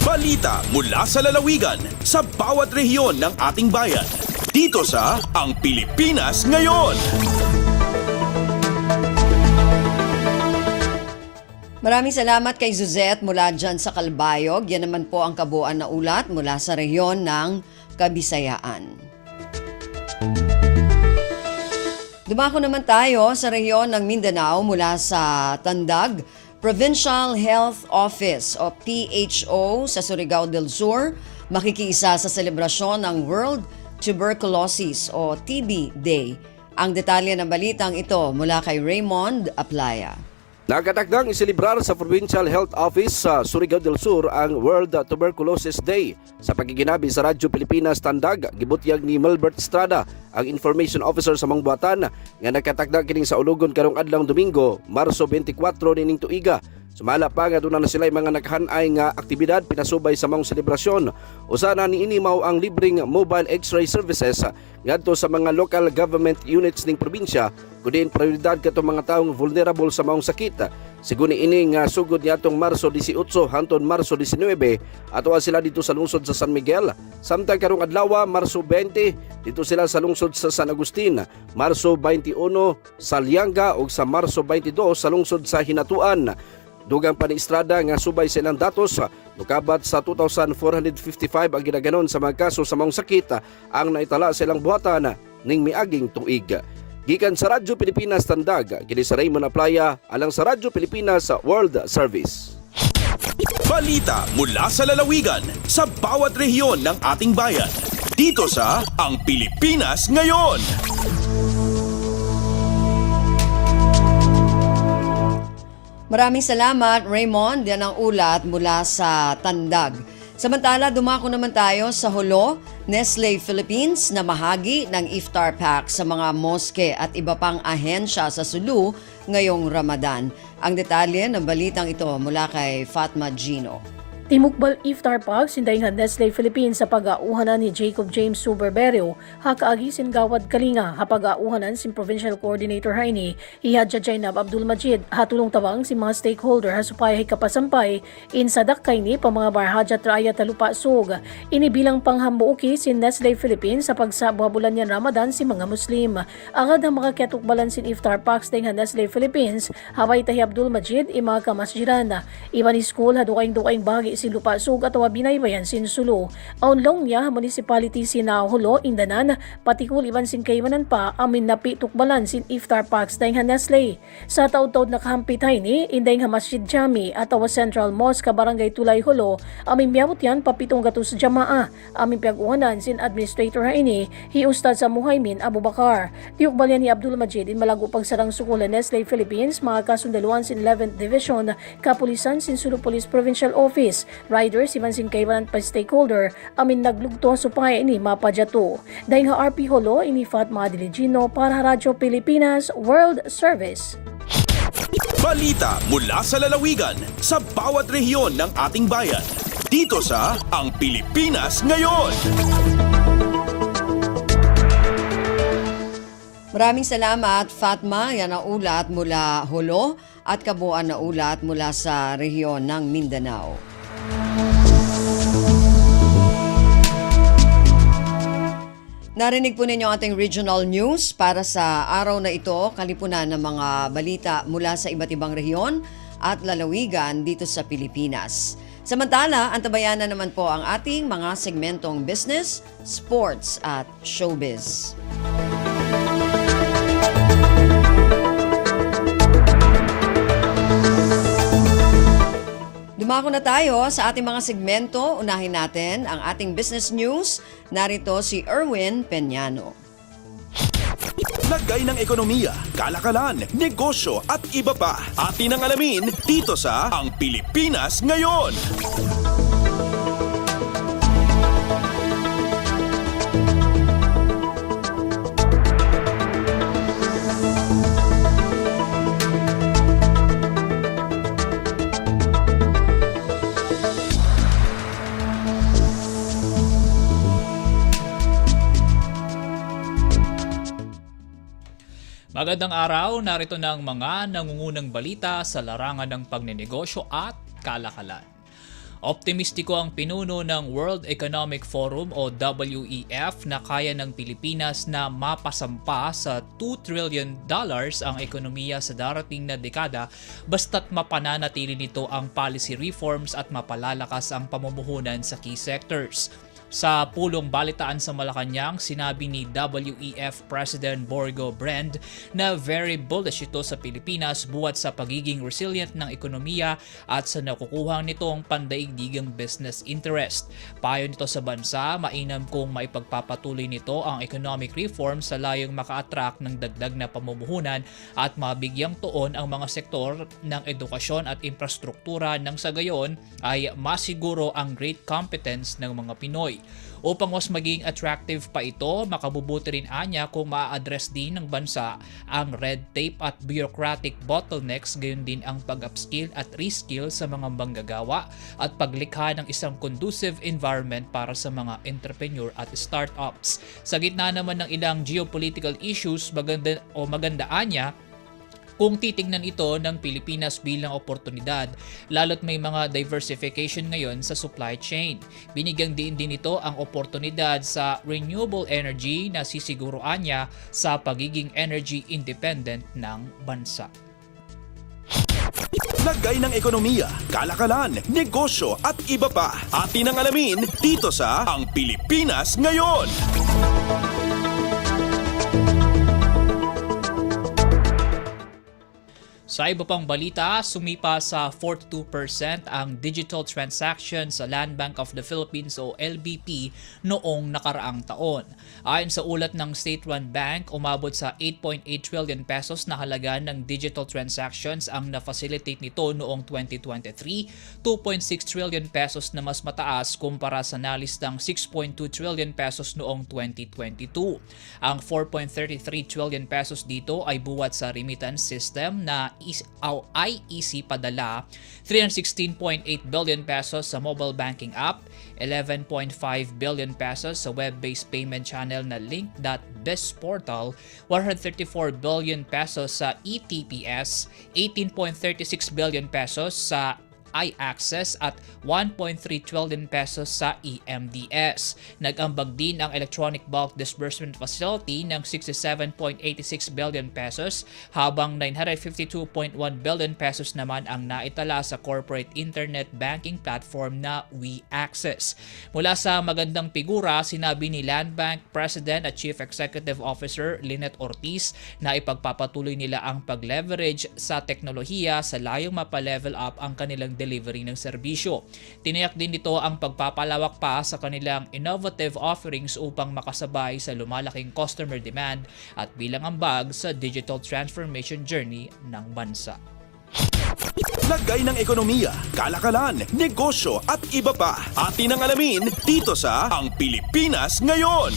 Balita mula sa lalawigan sa bawat rehiyon ng ating bayan. Dito sa Ang Pilipinas Ngayon. Maraming salamat kay Suzette mula dyan sa Calbayog. Yan naman po ang kabuuan na ulat mula sa rehiyon ng Kabisayaan. Dumako naman tayo sa rehiyon ng Mindanao mula sa Tandag, Provincial Health Office o PHO sa Surigao del Sur, makikiisa sa selebrasyon ng World Tuberculosis o TB Day. Ang detalye ng balitang ito mula kay Raymond Aplaya. Nakatakdang iselebrar sa Provincial Health Office sa Surigao del Sur ang World Tuberculosis Day. Sa pagiginabi sa Radyo Pilipinas Tandag, gibutyag ni Melbert Estrada, ang Information Officer sa Mangbuatan, nga nakatakda kining sa ulugon karong adlang Domingo, Marso 24 nining tuiga. Sumala pa nga doon na sila mga naghanay nga aktibidad pinasubay sa maong selebrasyon. Usa na niini mao ang libreng mobile X-ray services ngadto sa mga local government units ning probinsya kundi prioridad kato mga taong vulnerable sa maong sakit. Sigun ini nga sugod niadtong Marso 18 hangtod Marso 19 atoa sila dito sa lungsod sa San Miguel. Samtang karong adlaw Marso 20 dito sila sa lungsod sa San Agustin, Marso 21 sa Lianga ug sa Marso 22 sa lungsod sa Hinatuan. Dugang pa ni Estrada nga subay silang datos, nukabat sa 2,455 ang ginaganon sa mga kaso sa maong sakit ang naitala silang buhatan ning miaging tuig. Gikan sa Radyo Pilipinas Tandag, kini sa Raymond Aplaya, alang sa Radyo Pilipinas World Service. Balita mula sa lalawigan sa bawat rehiyon ng ating bayan. Dito sa Ang Pilipinas Ngayon. Maraming salamat, Raymond. Yan ang ulat mula sa Tandag. Samantala, dumako naman tayo sa Hulo, Nestle Philippines na mahagi ng iftar pack sa mga moske at iba pang ahensya sa Sulu ngayong Ramadan. Ang detalye ng balitang ito mula kay Fatma Gino. Timukbal iftar pack sindayngan Nestle Philippines sa pag-auhanan ni Jacob James Suberberio, hakaagi sin Gawad Kalinga, hapag-auhanan sin Provincial Coordinator Haini, ihadja Jainab Abdul Majid, hatulong tawang si mga stakeholder hasupay kapasampay, insadak kayni pa mga barhadja traya talupa sug, inibilang panghambuuki sin Nestle Philippines sa pagsabuhabulan niyan Ramadan si mga Muslim. Agad ang mga kiatukbalan sin iftar packs dayhan Nestle Philippines, habay tahi Abdul Majid, ima kamasjiran, iban school hadukaing-dukaing bagi sin lupa sug at binaybayan sin Sulu. Aunlong niya municipality sin Hulo, Indanan, patikul iban sin kaymanan pa amin napi tukbalan sin iftar packs dayng Nestle. Sa taud-taud nakahampitay ni indayng Masjid Jami at Central Mosque Barangay Tulay Hulo, amin miyabot yan papitong gatos jamaa. Amin piaguhanan sin Administrator Haini, hiustad sa Muhaymin Abu Bakar. Tiukbalyan ni Abdul Majid in malago pagsarang sukulan Nestle Philippines, mga kasundaluan sin 11th Division, kapulisan sin Sulu Police Provincial Office, riders iban sin kaybanan pa stakeholder amin naglugto supay ini mapadyato. Dahil nga RP Holo ini Fatma Diligino para Radyo Pilipinas World Service. Balita mula sa lalawigan sa bawat rehiyon ng ating bayan. Dito sa Ang Pilipinas Ngayon. Maraming salamat, Fatma. Yan ang ulat mula Hulo at kabuuan na ulat mula sa rehiyon ng Mindanao. Narinig po ninyo ating regional news para sa araw na ito, kalipunan ng mga balita mula sa iba't ibang rehiyon at lalawigan dito sa Pilipinas. Samantala, antabayan na naman po ang ating mga segmentong business, sports at showbiz. Dumako na tayo sa ating mga segmento. Unahin natin ang ating business news. Narito si Erwin Peñano. Lagay ng ekonomiya, kalakalan, negosyo at iba pa. Atin ang alamin dito sa Ang Pilipinas Ngayon. Magandang araw, narito na ang mga nangungunang balita sa larangan ng pagnenegosyo at kalakalan. Optimistiko ang pinuno ng World Economic Forum o WEF na kaya ng Pilipinas na mapasampa sa $2 trillion ang ekonomiya sa darating na dekada basta't mapananatili nito ang policy reforms at mapalalakas ang pamumuhunan sa key sectors. Sa pulong balitaan sa Malacanang, sinabi ni WEF President Borgo Brand na very bullish ito sa Pilipinas buhat sa pagiging resilient ng ekonomiya at sa nakukuha nitong pandaigdigang business interest. Payo nito sa bansa, mainam kung maipagpapatuloy nito ang economic reform sa layong maka-attract ng dagdag na pamumuhunan at mabigyang tuon ang mga sektor ng edukasyon at infrastruktura nang sa gayon ay masiguro ang great competence ng mga Pinoy. Upang mas maging attractive pa ito, makabubuti rin anya kung ma-address din ng bansa ang red tape at bureaucratic bottlenecks, gayon din ang pag-upskill at reskill sa mga manggagawa at paglikha ng isang conducive environment para sa mga entrepreneur at startups. Sa gitna naman ng ilang geopolitical issues, maganda anya kung titingnan ito ng Pilipinas bilang oportunidad, lalo't may mga diversification ngayon sa supply chain. Binigyang din ito ang oportunidad sa renewable energy na sisiguruan niya sa pagiging energy independent ng bansa. Lagay ng ekonomiya, kalakalan, negosyo at iba pa. Atin ang alamin dito sa Ang Pilipinas Ngayon. Sa iba pang balita, sumipa sa 42% ang digital transactions sa Land Bank of the Philippines o LBP noong nakaraang taon. Ayon sa ulat ng state-run bank, umabot sa 8.8 trillion pesos na halaga ng digital transactions ang na-facilitate nito noong 2023, 2.6 trillion pesos na mas mataas kumpara sa nalistang 6.2 trillion pesos noong 2022. Ang 4.33 trillion pesos dito ay buwat sa remittance system na IEC padala, 316.8 billion pesos sa mobile banking app, 11.5 billion pesos sa web-based payment channel na Link.Biz portal, 134 billion pesos sa eTPS, 18.36 billion pesos sa iAccess at 1.3 trillion pesos sa EMDS. Nag-ambag din ang Electronic Bulk Disbursement Facility ng 67.86 billion pesos habang 952.1 billion pesos naman ang naitala sa corporate internet banking platform na WeAccess. Mula sa magandang figura, sinabi ni Land Bank President at Chief Executive Officer Lynette Ortiz na ipagpapatuloy nila ang pag-leverage sa teknolohiya sa layong mapa-level up ang kanilang delivery ng serbisyo. Tiniyak din nito ang pagpapalawak pa sa kanilang innovative offerings upang makasabay sa lumalaking customer demand at bilang ambag sa digital transformation journey ng bansa. Lagay ng ekonomiya, kalakalan, negosyo at iba pa. Atin ang alamin dito sa Ang Pilipinas Ngayon.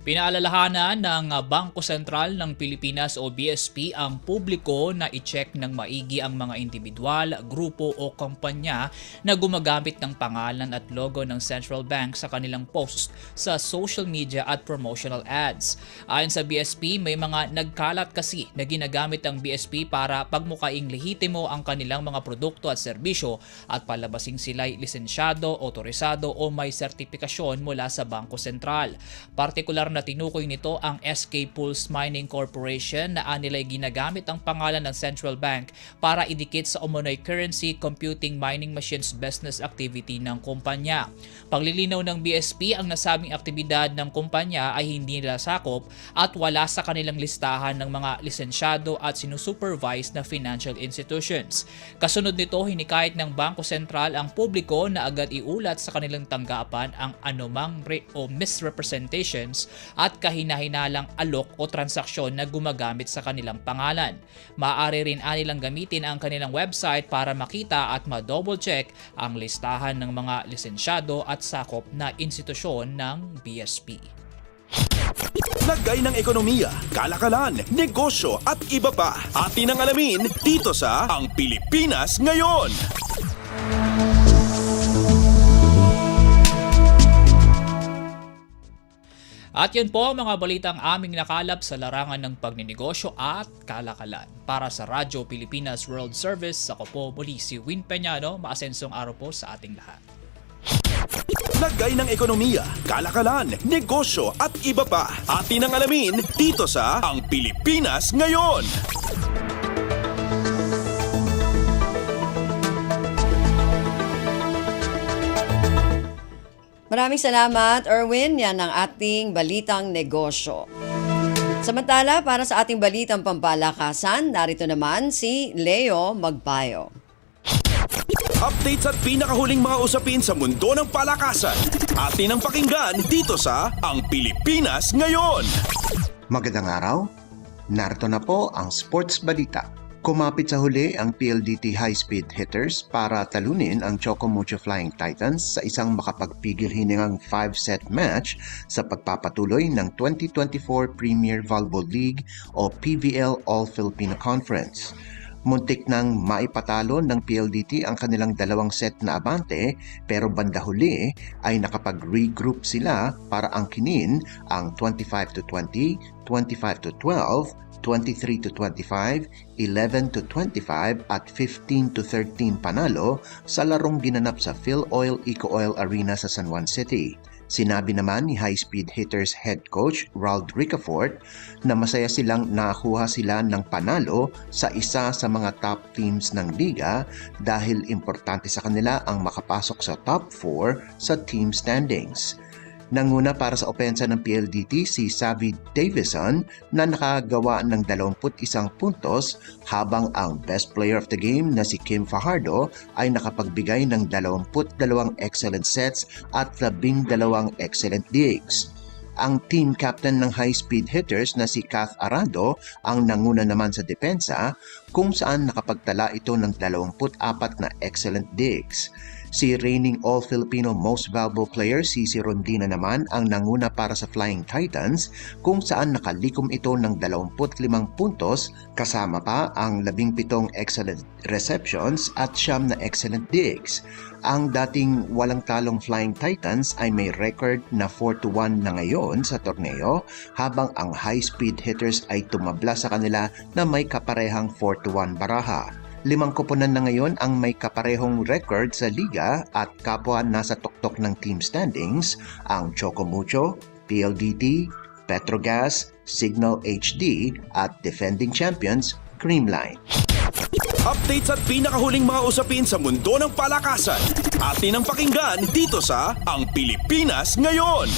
Pinaalalahanan ng Bangko Sentral ng Pilipinas o BSP ang publiko na i-check ng maigi ang mga individual, grupo o kumpanya na gumagamit ng pangalan at logo ng Central Bank sa kanilang posts sa social media at promotional ads. Ayon sa BSP, may mga nagkalat kasi na ginagamit ang BSP para pagmukaing lehitimo ang kanilang mga produkto at serbisyo at palabasing sila'y lisensyado, otorisado o may sertipikasyon mula sa Bangko Sentral. Partikular na tinukoy nito ang SK Pulse Mining Corporation na anilay ginagamit ang pangalan ng Central Bank para idikit sa umunoy currency computing mining machines business activity ng kumpanya. Paglilinaw ng BSP, ang nasabing aktibidad ng kumpanya ay hindi nila sakop at wala sa kanilang listahan ng mga lisensyado at sinusupervise na financial institutions. Kasunod nito, hinikayat ng Bangko Sentral ang publiko na agad iulat sa kanilang tanggapan ang anumang misrepresentations at kahina-hinalang alok o transaksyon na gumagamit sa kanilang pangalan. Maaari rin anilang gamitin ang kanilang website para makita at ma-double check ang listahan ng mga lisensyado at sakop na institusyon ng BSP. Lagay ng ekonomiya, kalakalan, negosyo at iba pa. Atin ang alamin dito sa Ang Pilipinas Ngayon. At yun po ang mga balitang aming nakalap sa larangan ng pagninegosyo at kalakalan. Para sa Radyo Pilipinas World Service, ako po muli si Win Peñano. Maasensong araw po sa ating lahat. Lagay ng ekonomiya, kalakalan, negosyo at iba pa. Atin ang alamin dito sa Ang Pilipinas Ngayon. Maraming salamat, Erwin. Yan ang ating balitang negosyo. Samantala, para sa ating balitang pampalakasan, narito naman si Leo Magbayo. Updates at pinakahuling mga usapin sa mundo ng palakasan. Atin ang pakinggan dito sa Ang Pilipinas Ngayon. Magandang araw. Narito na po ang sports balita. Kumapit sa huli ang PLDT high-speed hitters para talunin ang Chocomucho Flying Titans sa isang makapagpigil hiningang 5-set match sa pagpapatuloy ng 2024 Premier Volleyball League o PVL All-Filipino Conference. Muntik nang maipatalo ng PLDT ang kanilang 2 set na abante pero banda huli ay nakapag-regroup sila para angkinin ang 25-20, 25-12, 23-25, 11-25 at 15-13 panalo sa larong ginanap sa Philoil Eco Oil Arena sa San Juan City. Sinabi naman ni High Speed Hitters head coach Rald Ricafort na masaya silang nakakuha sila ng panalo sa isa sa mga top teams ng liga dahil importante sa kanila ang makapasok sa top 4 sa team standings. Nanguna para sa opensa ng PLDT si Savvy Davison na nakagawa ng 21 puntos habang ang best player of the game na si Kim Fajardo ay nakapagbigay ng 22 excellent sets at 12 excellent digs. Ang team captain ng high-speed hitters na si Kath Arado ang nanguna naman sa depensa kung saan nakapagtala ito ng 24 na excellent digs. Si reigning All-Filipino Most Valuable Player si Rondina naman ang nanguna para sa Flying Titans kung saan nakalikom ito ng 25 puntos kasama pa ang 17 excellent receptions at 9 na excellent digs. Ang dating walang talong Flying Titans ay may record na 4-1 na ngayon sa torneo habang ang high-speed hitters ay tumabla sa kanila na may kaparehang 4-1 baraha. 5 koponan na ngayon ang may kaparehong record sa liga at kapwa nasa tuktok ng team standings ang Chocomucho, PLDT, Petrogas, Signal HD at defending champions Creamline. Updates at pinakahuling mga usapin sa mundo ng palakasan. Atin ang pakinggan dito sa Ang Pilipinas Ngayon.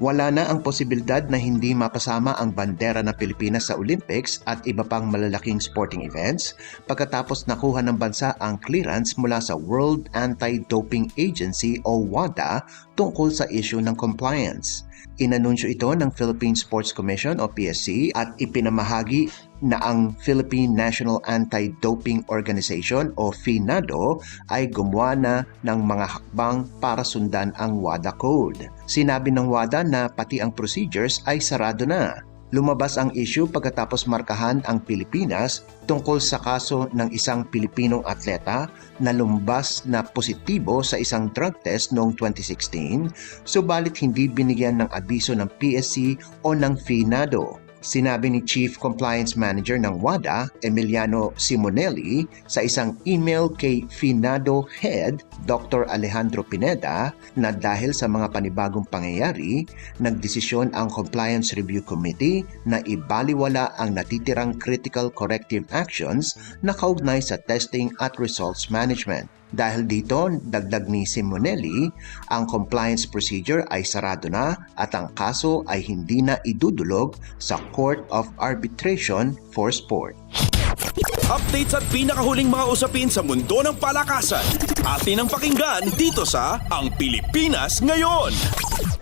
Wala na ang posibilidad na hindi mapasama ang bandera ng Pilipinas sa Olympics at iba pang malalaking sporting events pagkatapos nakuha ng bansa ang clearance mula sa World Anti-Doping Agency o WADA tungkol sa issue ng compliance. Inanunsyo ito ng Philippine Sports Commission o PSC at ipinamahagi na ang Philippine National Anti-Doping Organization o FINADO ay gumawa na ng mga hakbang para sundan ang WADA Code. Sinabi ng WADA na pati ang procedures ay sarado na. Lumabas ang issue pagkatapos markahan ang Pilipinas tungkol sa kaso ng isang Pilipinong atleta na lumabas na positibo sa isang drug test noong 2016, subalit hindi binigyan ng abiso ng PSC o ng FINADO. Sinabi ni Chief Compliance Manager ng WADA, Emiliano Simonelli, sa isang email kay FINADO Head, Dr. Alejandro Pineda, na dahil sa mga panibagong pangyayari, nagdesisyon ang Compliance Review Committee na ibaliwala ang natitirang critical corrective actions na kaugnay sa testing at results management. Dahil dito, dagdag ni Simonelli, ang compliance procedure ay sarado na at ang kaso ay hindi na idudulog sa Court of Arbitration for Sport. Updates at pinakahuling mga usapin sa mundo ng palakasan. Atin ang pakinggan dito sa Ang Pilipinas Ngayon.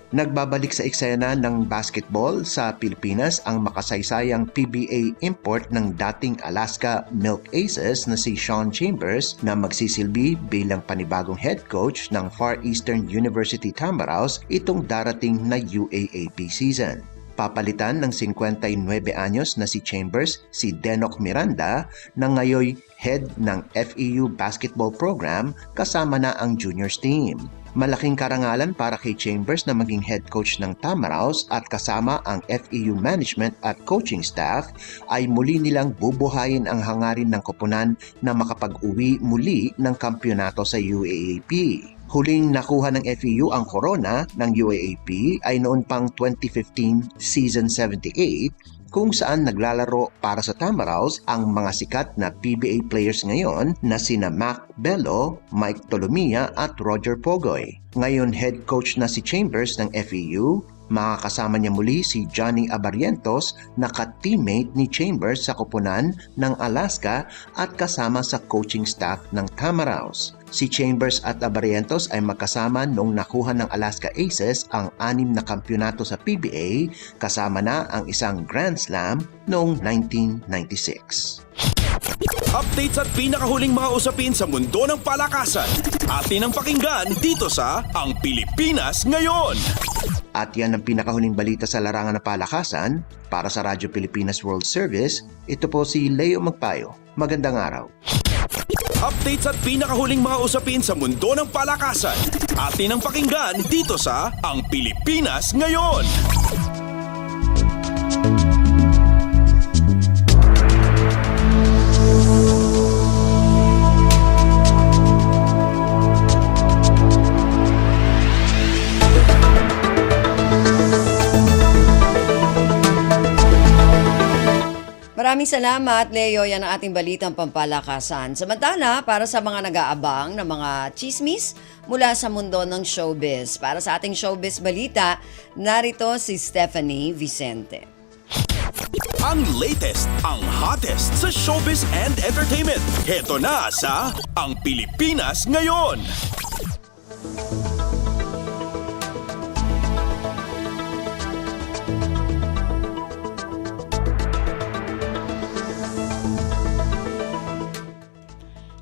Nagbabalik sa eksena ng basketball sa Pilipinas ang makasaysayang PBA import ng dating Alaska Milk Aces na si Sean Chambers na magsisilbi bilang panibagong head coach ng Far Eastern University Tamaraos itong darating na UAAP season. Papalitan ng 59 anyos na si Chambers si Denok Miranda na ngayoy head ng FEU basketball program kasama na ang juniors team. Malaking karangalan para kay Chambers na maging head coach ng Tamaraos at kasama ang FEU management at coaching staff ay muli nilang bubuhayin ang hangarin ng koponan na makapag-uwi muli ng kampyonato sa UAAP. Huling nakuha ng FEU ang corona ng UAAP ay noon pang 2015 Season 78 kung saan naglalaro para sa Tamaraos ang mga sikat na PBA players ngayon na sina Mac Bello, Mike Tolomia at Roger Pogoy. Ngayon head coach na si Chambers ng FEU, makakasama niya muli si Johnny Abarientos na ka-teammate ni Chambers sa koponan ng Alaska at kasama sa coaching staff ng Tamaraos. Si Chambers at Barrientos ay magkasama noong nakuha ng Alaska Aces ang 6 na kampyonato sa PBA kasama na ang isang Grand Slam noong 1996. Updates at pinakahuling mga usapin sa mundo ng palakasan. Atin ang pakinggan dito sa Ang Pilipinas Ngayon. At yan ang pinakahuling balita sa larangan ng palakasan. Para sa Radyo Pilipinas World Service, ito po si Leo Magpayo. Magandang araw. Updates at pinakahuling mga usapin sa mundo ng palakasan. Atin ang pakinggan dito sa Ang Pilipinas Ngayon. Maraming salamat, Leo. Yan ang ating balitang pampalakasan. Samantala, para sa mga nag-aabang ng mga chismis mula sa mundo ng showbiz. Para sa ating showbiz balita, narito si Stephanie Vicente. Ang latest, ang hottest sa showbiz and entertainment. Heto na sa Ang Pilipinas Ngayon.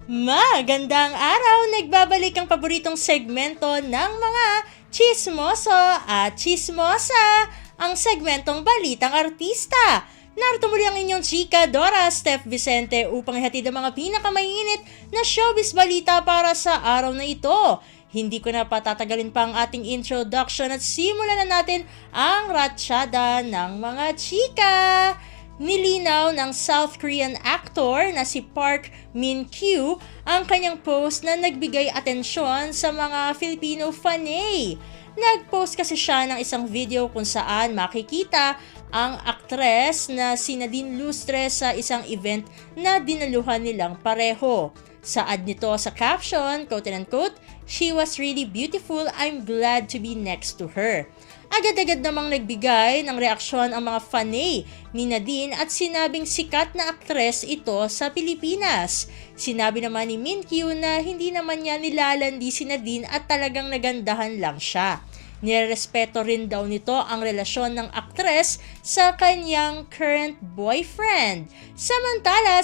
Magandang araw! Nagbabalik ang paboritong segmento ng mga chismoso at chismosa, ang segmentong Balitang Artista. Narito muli ang inyong chika, Dora Steph Vicente, upang ihatid ang mga pinakamainit na showbiz balita para sa araw na ito. Hindi ko na patatagalin pa ang ating introduction at simulan na natin ang ratsyada ng mga chika. Nilinaw ng South Korean actor na si Park Min-kyu ang kanyang post na nagbigay atensyon sa mga Filipino fanay. Nag-post kasi siya ng isang video kung saan makikita ang aktres na si Nadine Lustre sa isang event na dinaluhan nilang pareho. Saad nito sa caption, quote and unquote, "She was really beautiful, I'm glad to be next to her." Agad-agad namang nagbigay ng reaksyon ang mga fanay ni Nadine at sinabing sikat na aktres ito sa Pilipinas. Sinabi naman ni Min-kyu na hindi naman niya nilalandi si Nadine at talagang nagandahan lang siya. Nirerespeto rin daw nito ang relasyon ng aktres sa kanyang current boyfriend. Samantala,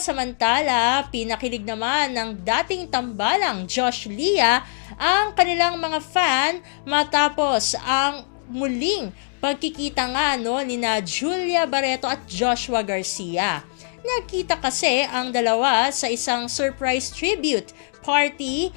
pinakilig naman ng dating tambalang Josh Lea ang kanilang mga fan matapos ang muling pagkikita nga ni na Julia Barreto at Joshua Garcia. Nagkita kasi ang dalawa sa isang surprise tribute party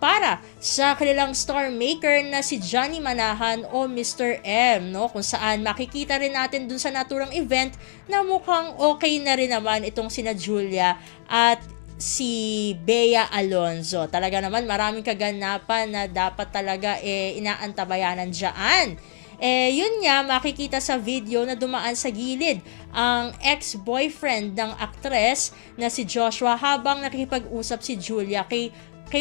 para sa kanilang star maker na si Johnny Manahan o Mr. M, kung saan makikita rin natin dun sa naturang event na mukhang okay na rin naman itong sina Julia at si Bea Alonzo. Talaga naman maraming kaganapan na dapat talaga inaantabayanan dyan. Yun nga, makikita sa video na dumaan sa gilid ang ex-boyfriend ng aktres na si Joshua habang nakikipag-usap si Julia kay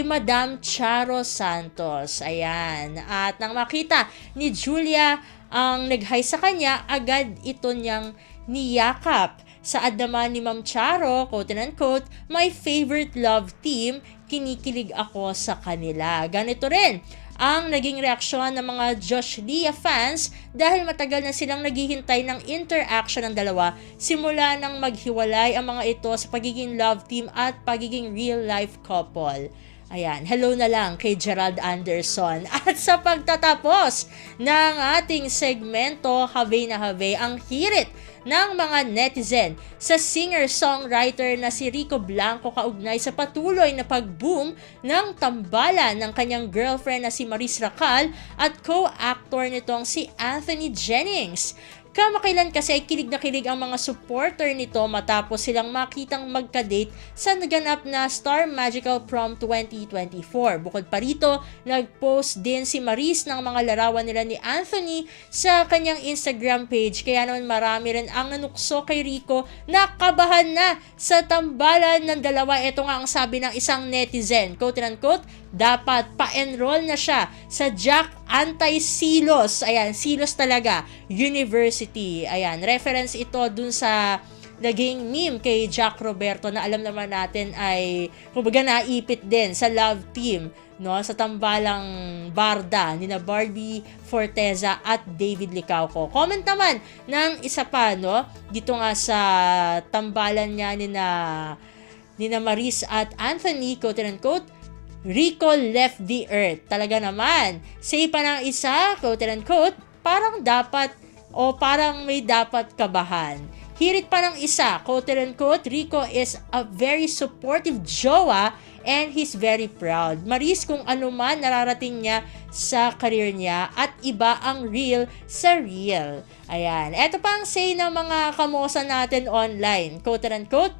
Madam Charo Santos. Ayan. At nang makita ni Julia ang nag-hi sa kanya, agad ito niyang niyakap. Saad naman ni Ma'am Charo, quote and unquote, "My favorite love team, kinikilig ako sa kanila." Ganito rin ang naging reaksyon ng mga Josh Lea fans dahil matagal na silang naghihintay ng interaction ng dalawa simula nang maghiwalay ang mga ito sa pagiging love team at pagiging real-life couple. Ayan, hello na lang kay Gerald Anderson. At sa pagtatapos ng ating segmento, have na have ang hirit ng mga netizen sa singer-songwriter na si Rico Blanco kaugnay sa patuloy na pag-boom ng tambalan ng kanyang girlfriend na si Maris Racal at co-actor nitong si Anthony Jennings. Kamakailan kasi ay kilig na kilig ang mga supporter nito matapos silang makitang magka-date sa naganap na Star Magical Prom 2024. Bukod pa rito, nag-post din si Maris ng mga larawan nila ni Anthony sa kanyang Instagram page. Kaya naman marami rin ang nanukso kay Rico na kabahan na sa tambalan ng dalawa. Ito nga ang sabi ng isang netizen, quote and unquote, dapat pa-enroll na siya sa Jack Anti-Silos. Ayan, Silos talaga. University. Ayan, reference ito dun sa naging meme kay Jack Roberto na alam naman natin ay kumbaga naipit din sa love team, no, sa tambalang barda ni na Barbie Forteza at David Licauco. Comment naman ng isa pa, no, dito nga sa tambalan niya ni na Maris at Anthony, quote and quote, Rico left the earth. Talaga naman. Say pa ng isa, quote and quote, parang may dapat kabahan. Hirit pa ng isa, quote and quote, Rico is a very supportive jowa and he's very proud. Maris, kung ano man nararating niya sa career niya at iba ang real sa real. Ayan. Ito pa ang say ng mga kamosa natin online, quote and quote,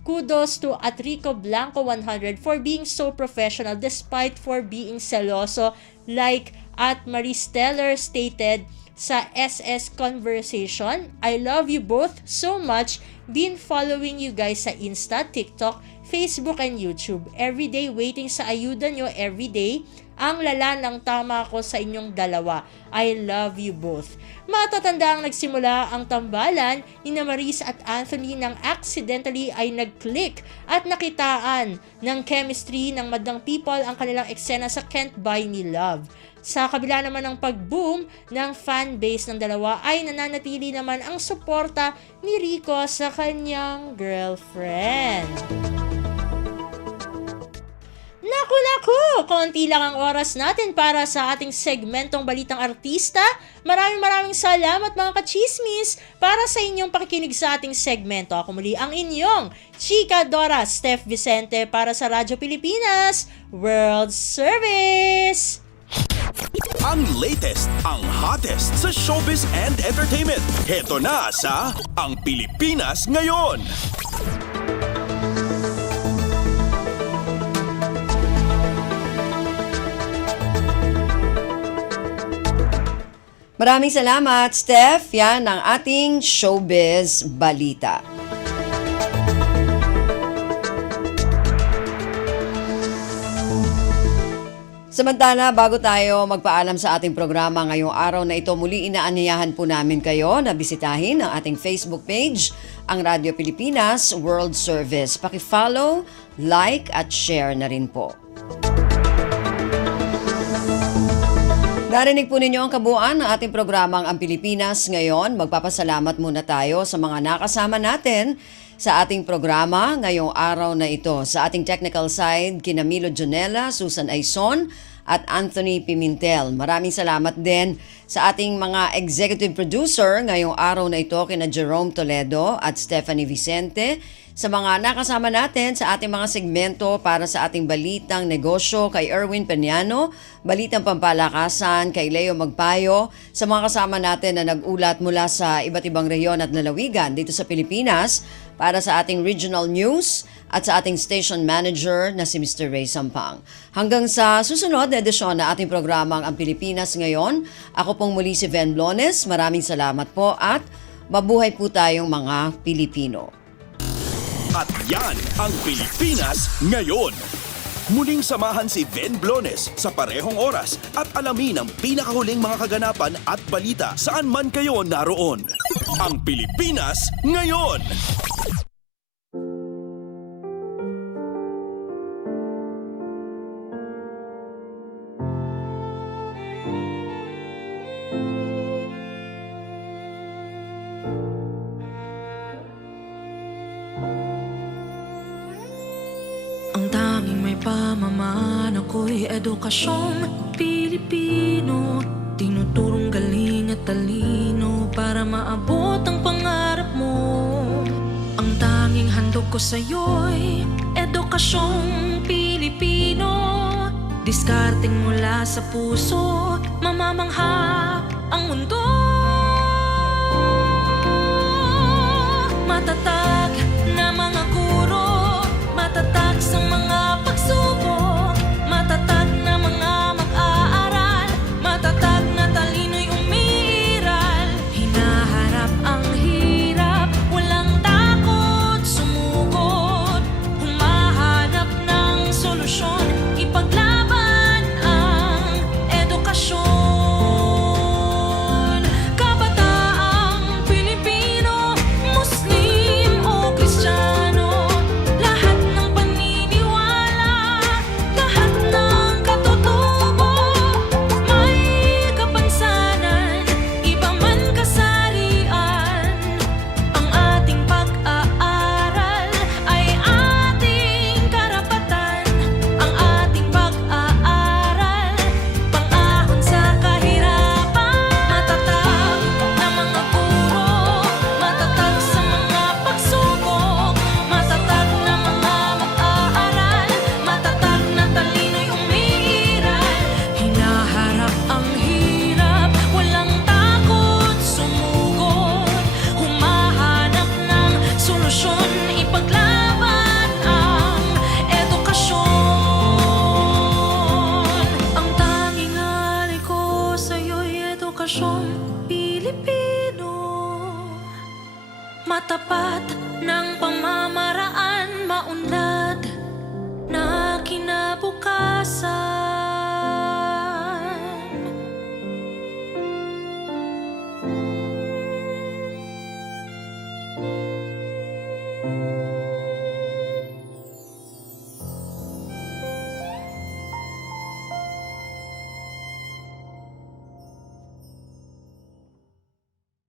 kudos to at Rico Blanco 100 for being so professional despite for being seloso, like at Maris Teller stated sa SS Conversation, I love you both so much. Been following you guys sa Insta, TikTok, Facebook, and YouTube. Everyday waiting sa ayuda nyo everyday. Ang lala ng tama ko sa inyong dalawa. I love you both. Matatanda ang nagsimula ang tambalan ni na Maris at Anthony nang accidentally ay nag-click at nakitaan ng chemistry ng madlang people ang kanilang eksena sa Can't Buy Me Love. Sa kabila naman ng pag-boom ng fanbase ng dalawa ay nananatili naman ang suporta ni Rico sa kanyang girlfriend. Naku, konti lang ang oras natin para sa ating segmentong Balitang Artista. Maraming salamat mga kachismis para sa inyong pakikinig sa ating segmento. Ako muli ang inyong Chika Dora Steph Vicente para sa Radyo Pilipinas World Service. Ang latest, ang hottest sa showbiz and entertainment. Heto na sa Ang Pilipinas Ngayon. Maraming salamat, Steph. Yan ang ating showbiz balita. Samantala, bago tayo magpaalam sa ating programa ngayong araw na ito, muli inaanyayahan po namin kayo na bisitahin ang ating Facebook page, ang Radyo Pilipinas World Service. Paki-follow, like at share na rin po. Narinig po ninyo ang kabuuan ng ating programang Ang Pilipinas Ngayon. Magpapasalamat muna tayo sa mga nakasama natin sa ating programa ngayong araw na ito. Sa ating technical side, kina Milo Jonella, Susan Aison at Anthony Pimentel. Maraming salamat din sa ating mga executive producer ngayong araw na ito, kina Jerome Toledo at Stephanie Vicente. Sa mga nakasama natin sa ating mga segmento para sa ating Balitang Negosyo, kay Erwin Peñano, Balitang Pampalakasan, kay Leo Magpayo, sa mga kasama natin na nag-ulat mula sa iba't ibang rehiyon at lalawigan dito sa Pilipinas para sa ating regional news at sa ating station manager na si Mr. Ray Sampang. Hanggang sa susunod na edisyon na ating programang Ang Pilipinas Ngayon, ako pong muli si Ven Blones. Maraming salamat po at mabuhay po tayong mga Pilipino. At yan ang Pilipinas Ngayon. Muling samahan si Ven Blones sa parehong oras at alamin ang pinakahuling mga kaganapan at balita saan man kayo naroon. Ang Pilipinas Ngayon. Pamaman ako'y edukasyong Pilipino, tinuturong galing at talino para maabot ang pangarap mo. Ang tanging handog ko sa'yo'y edukasyong Pilipino, diskarteng mula sa puso, mamamangha ang mundo. Matatag na mga guro, matatag sa mga pagsubok, matatag na mga mag-aaral, matatag na talino'y umiiral. Hinaharap ang hirap, walang takot sumugod, humahanap ng solusyon, ipaglaban ang edukasyon. matapat ng pamamaraan, maunlad na kinabukasan.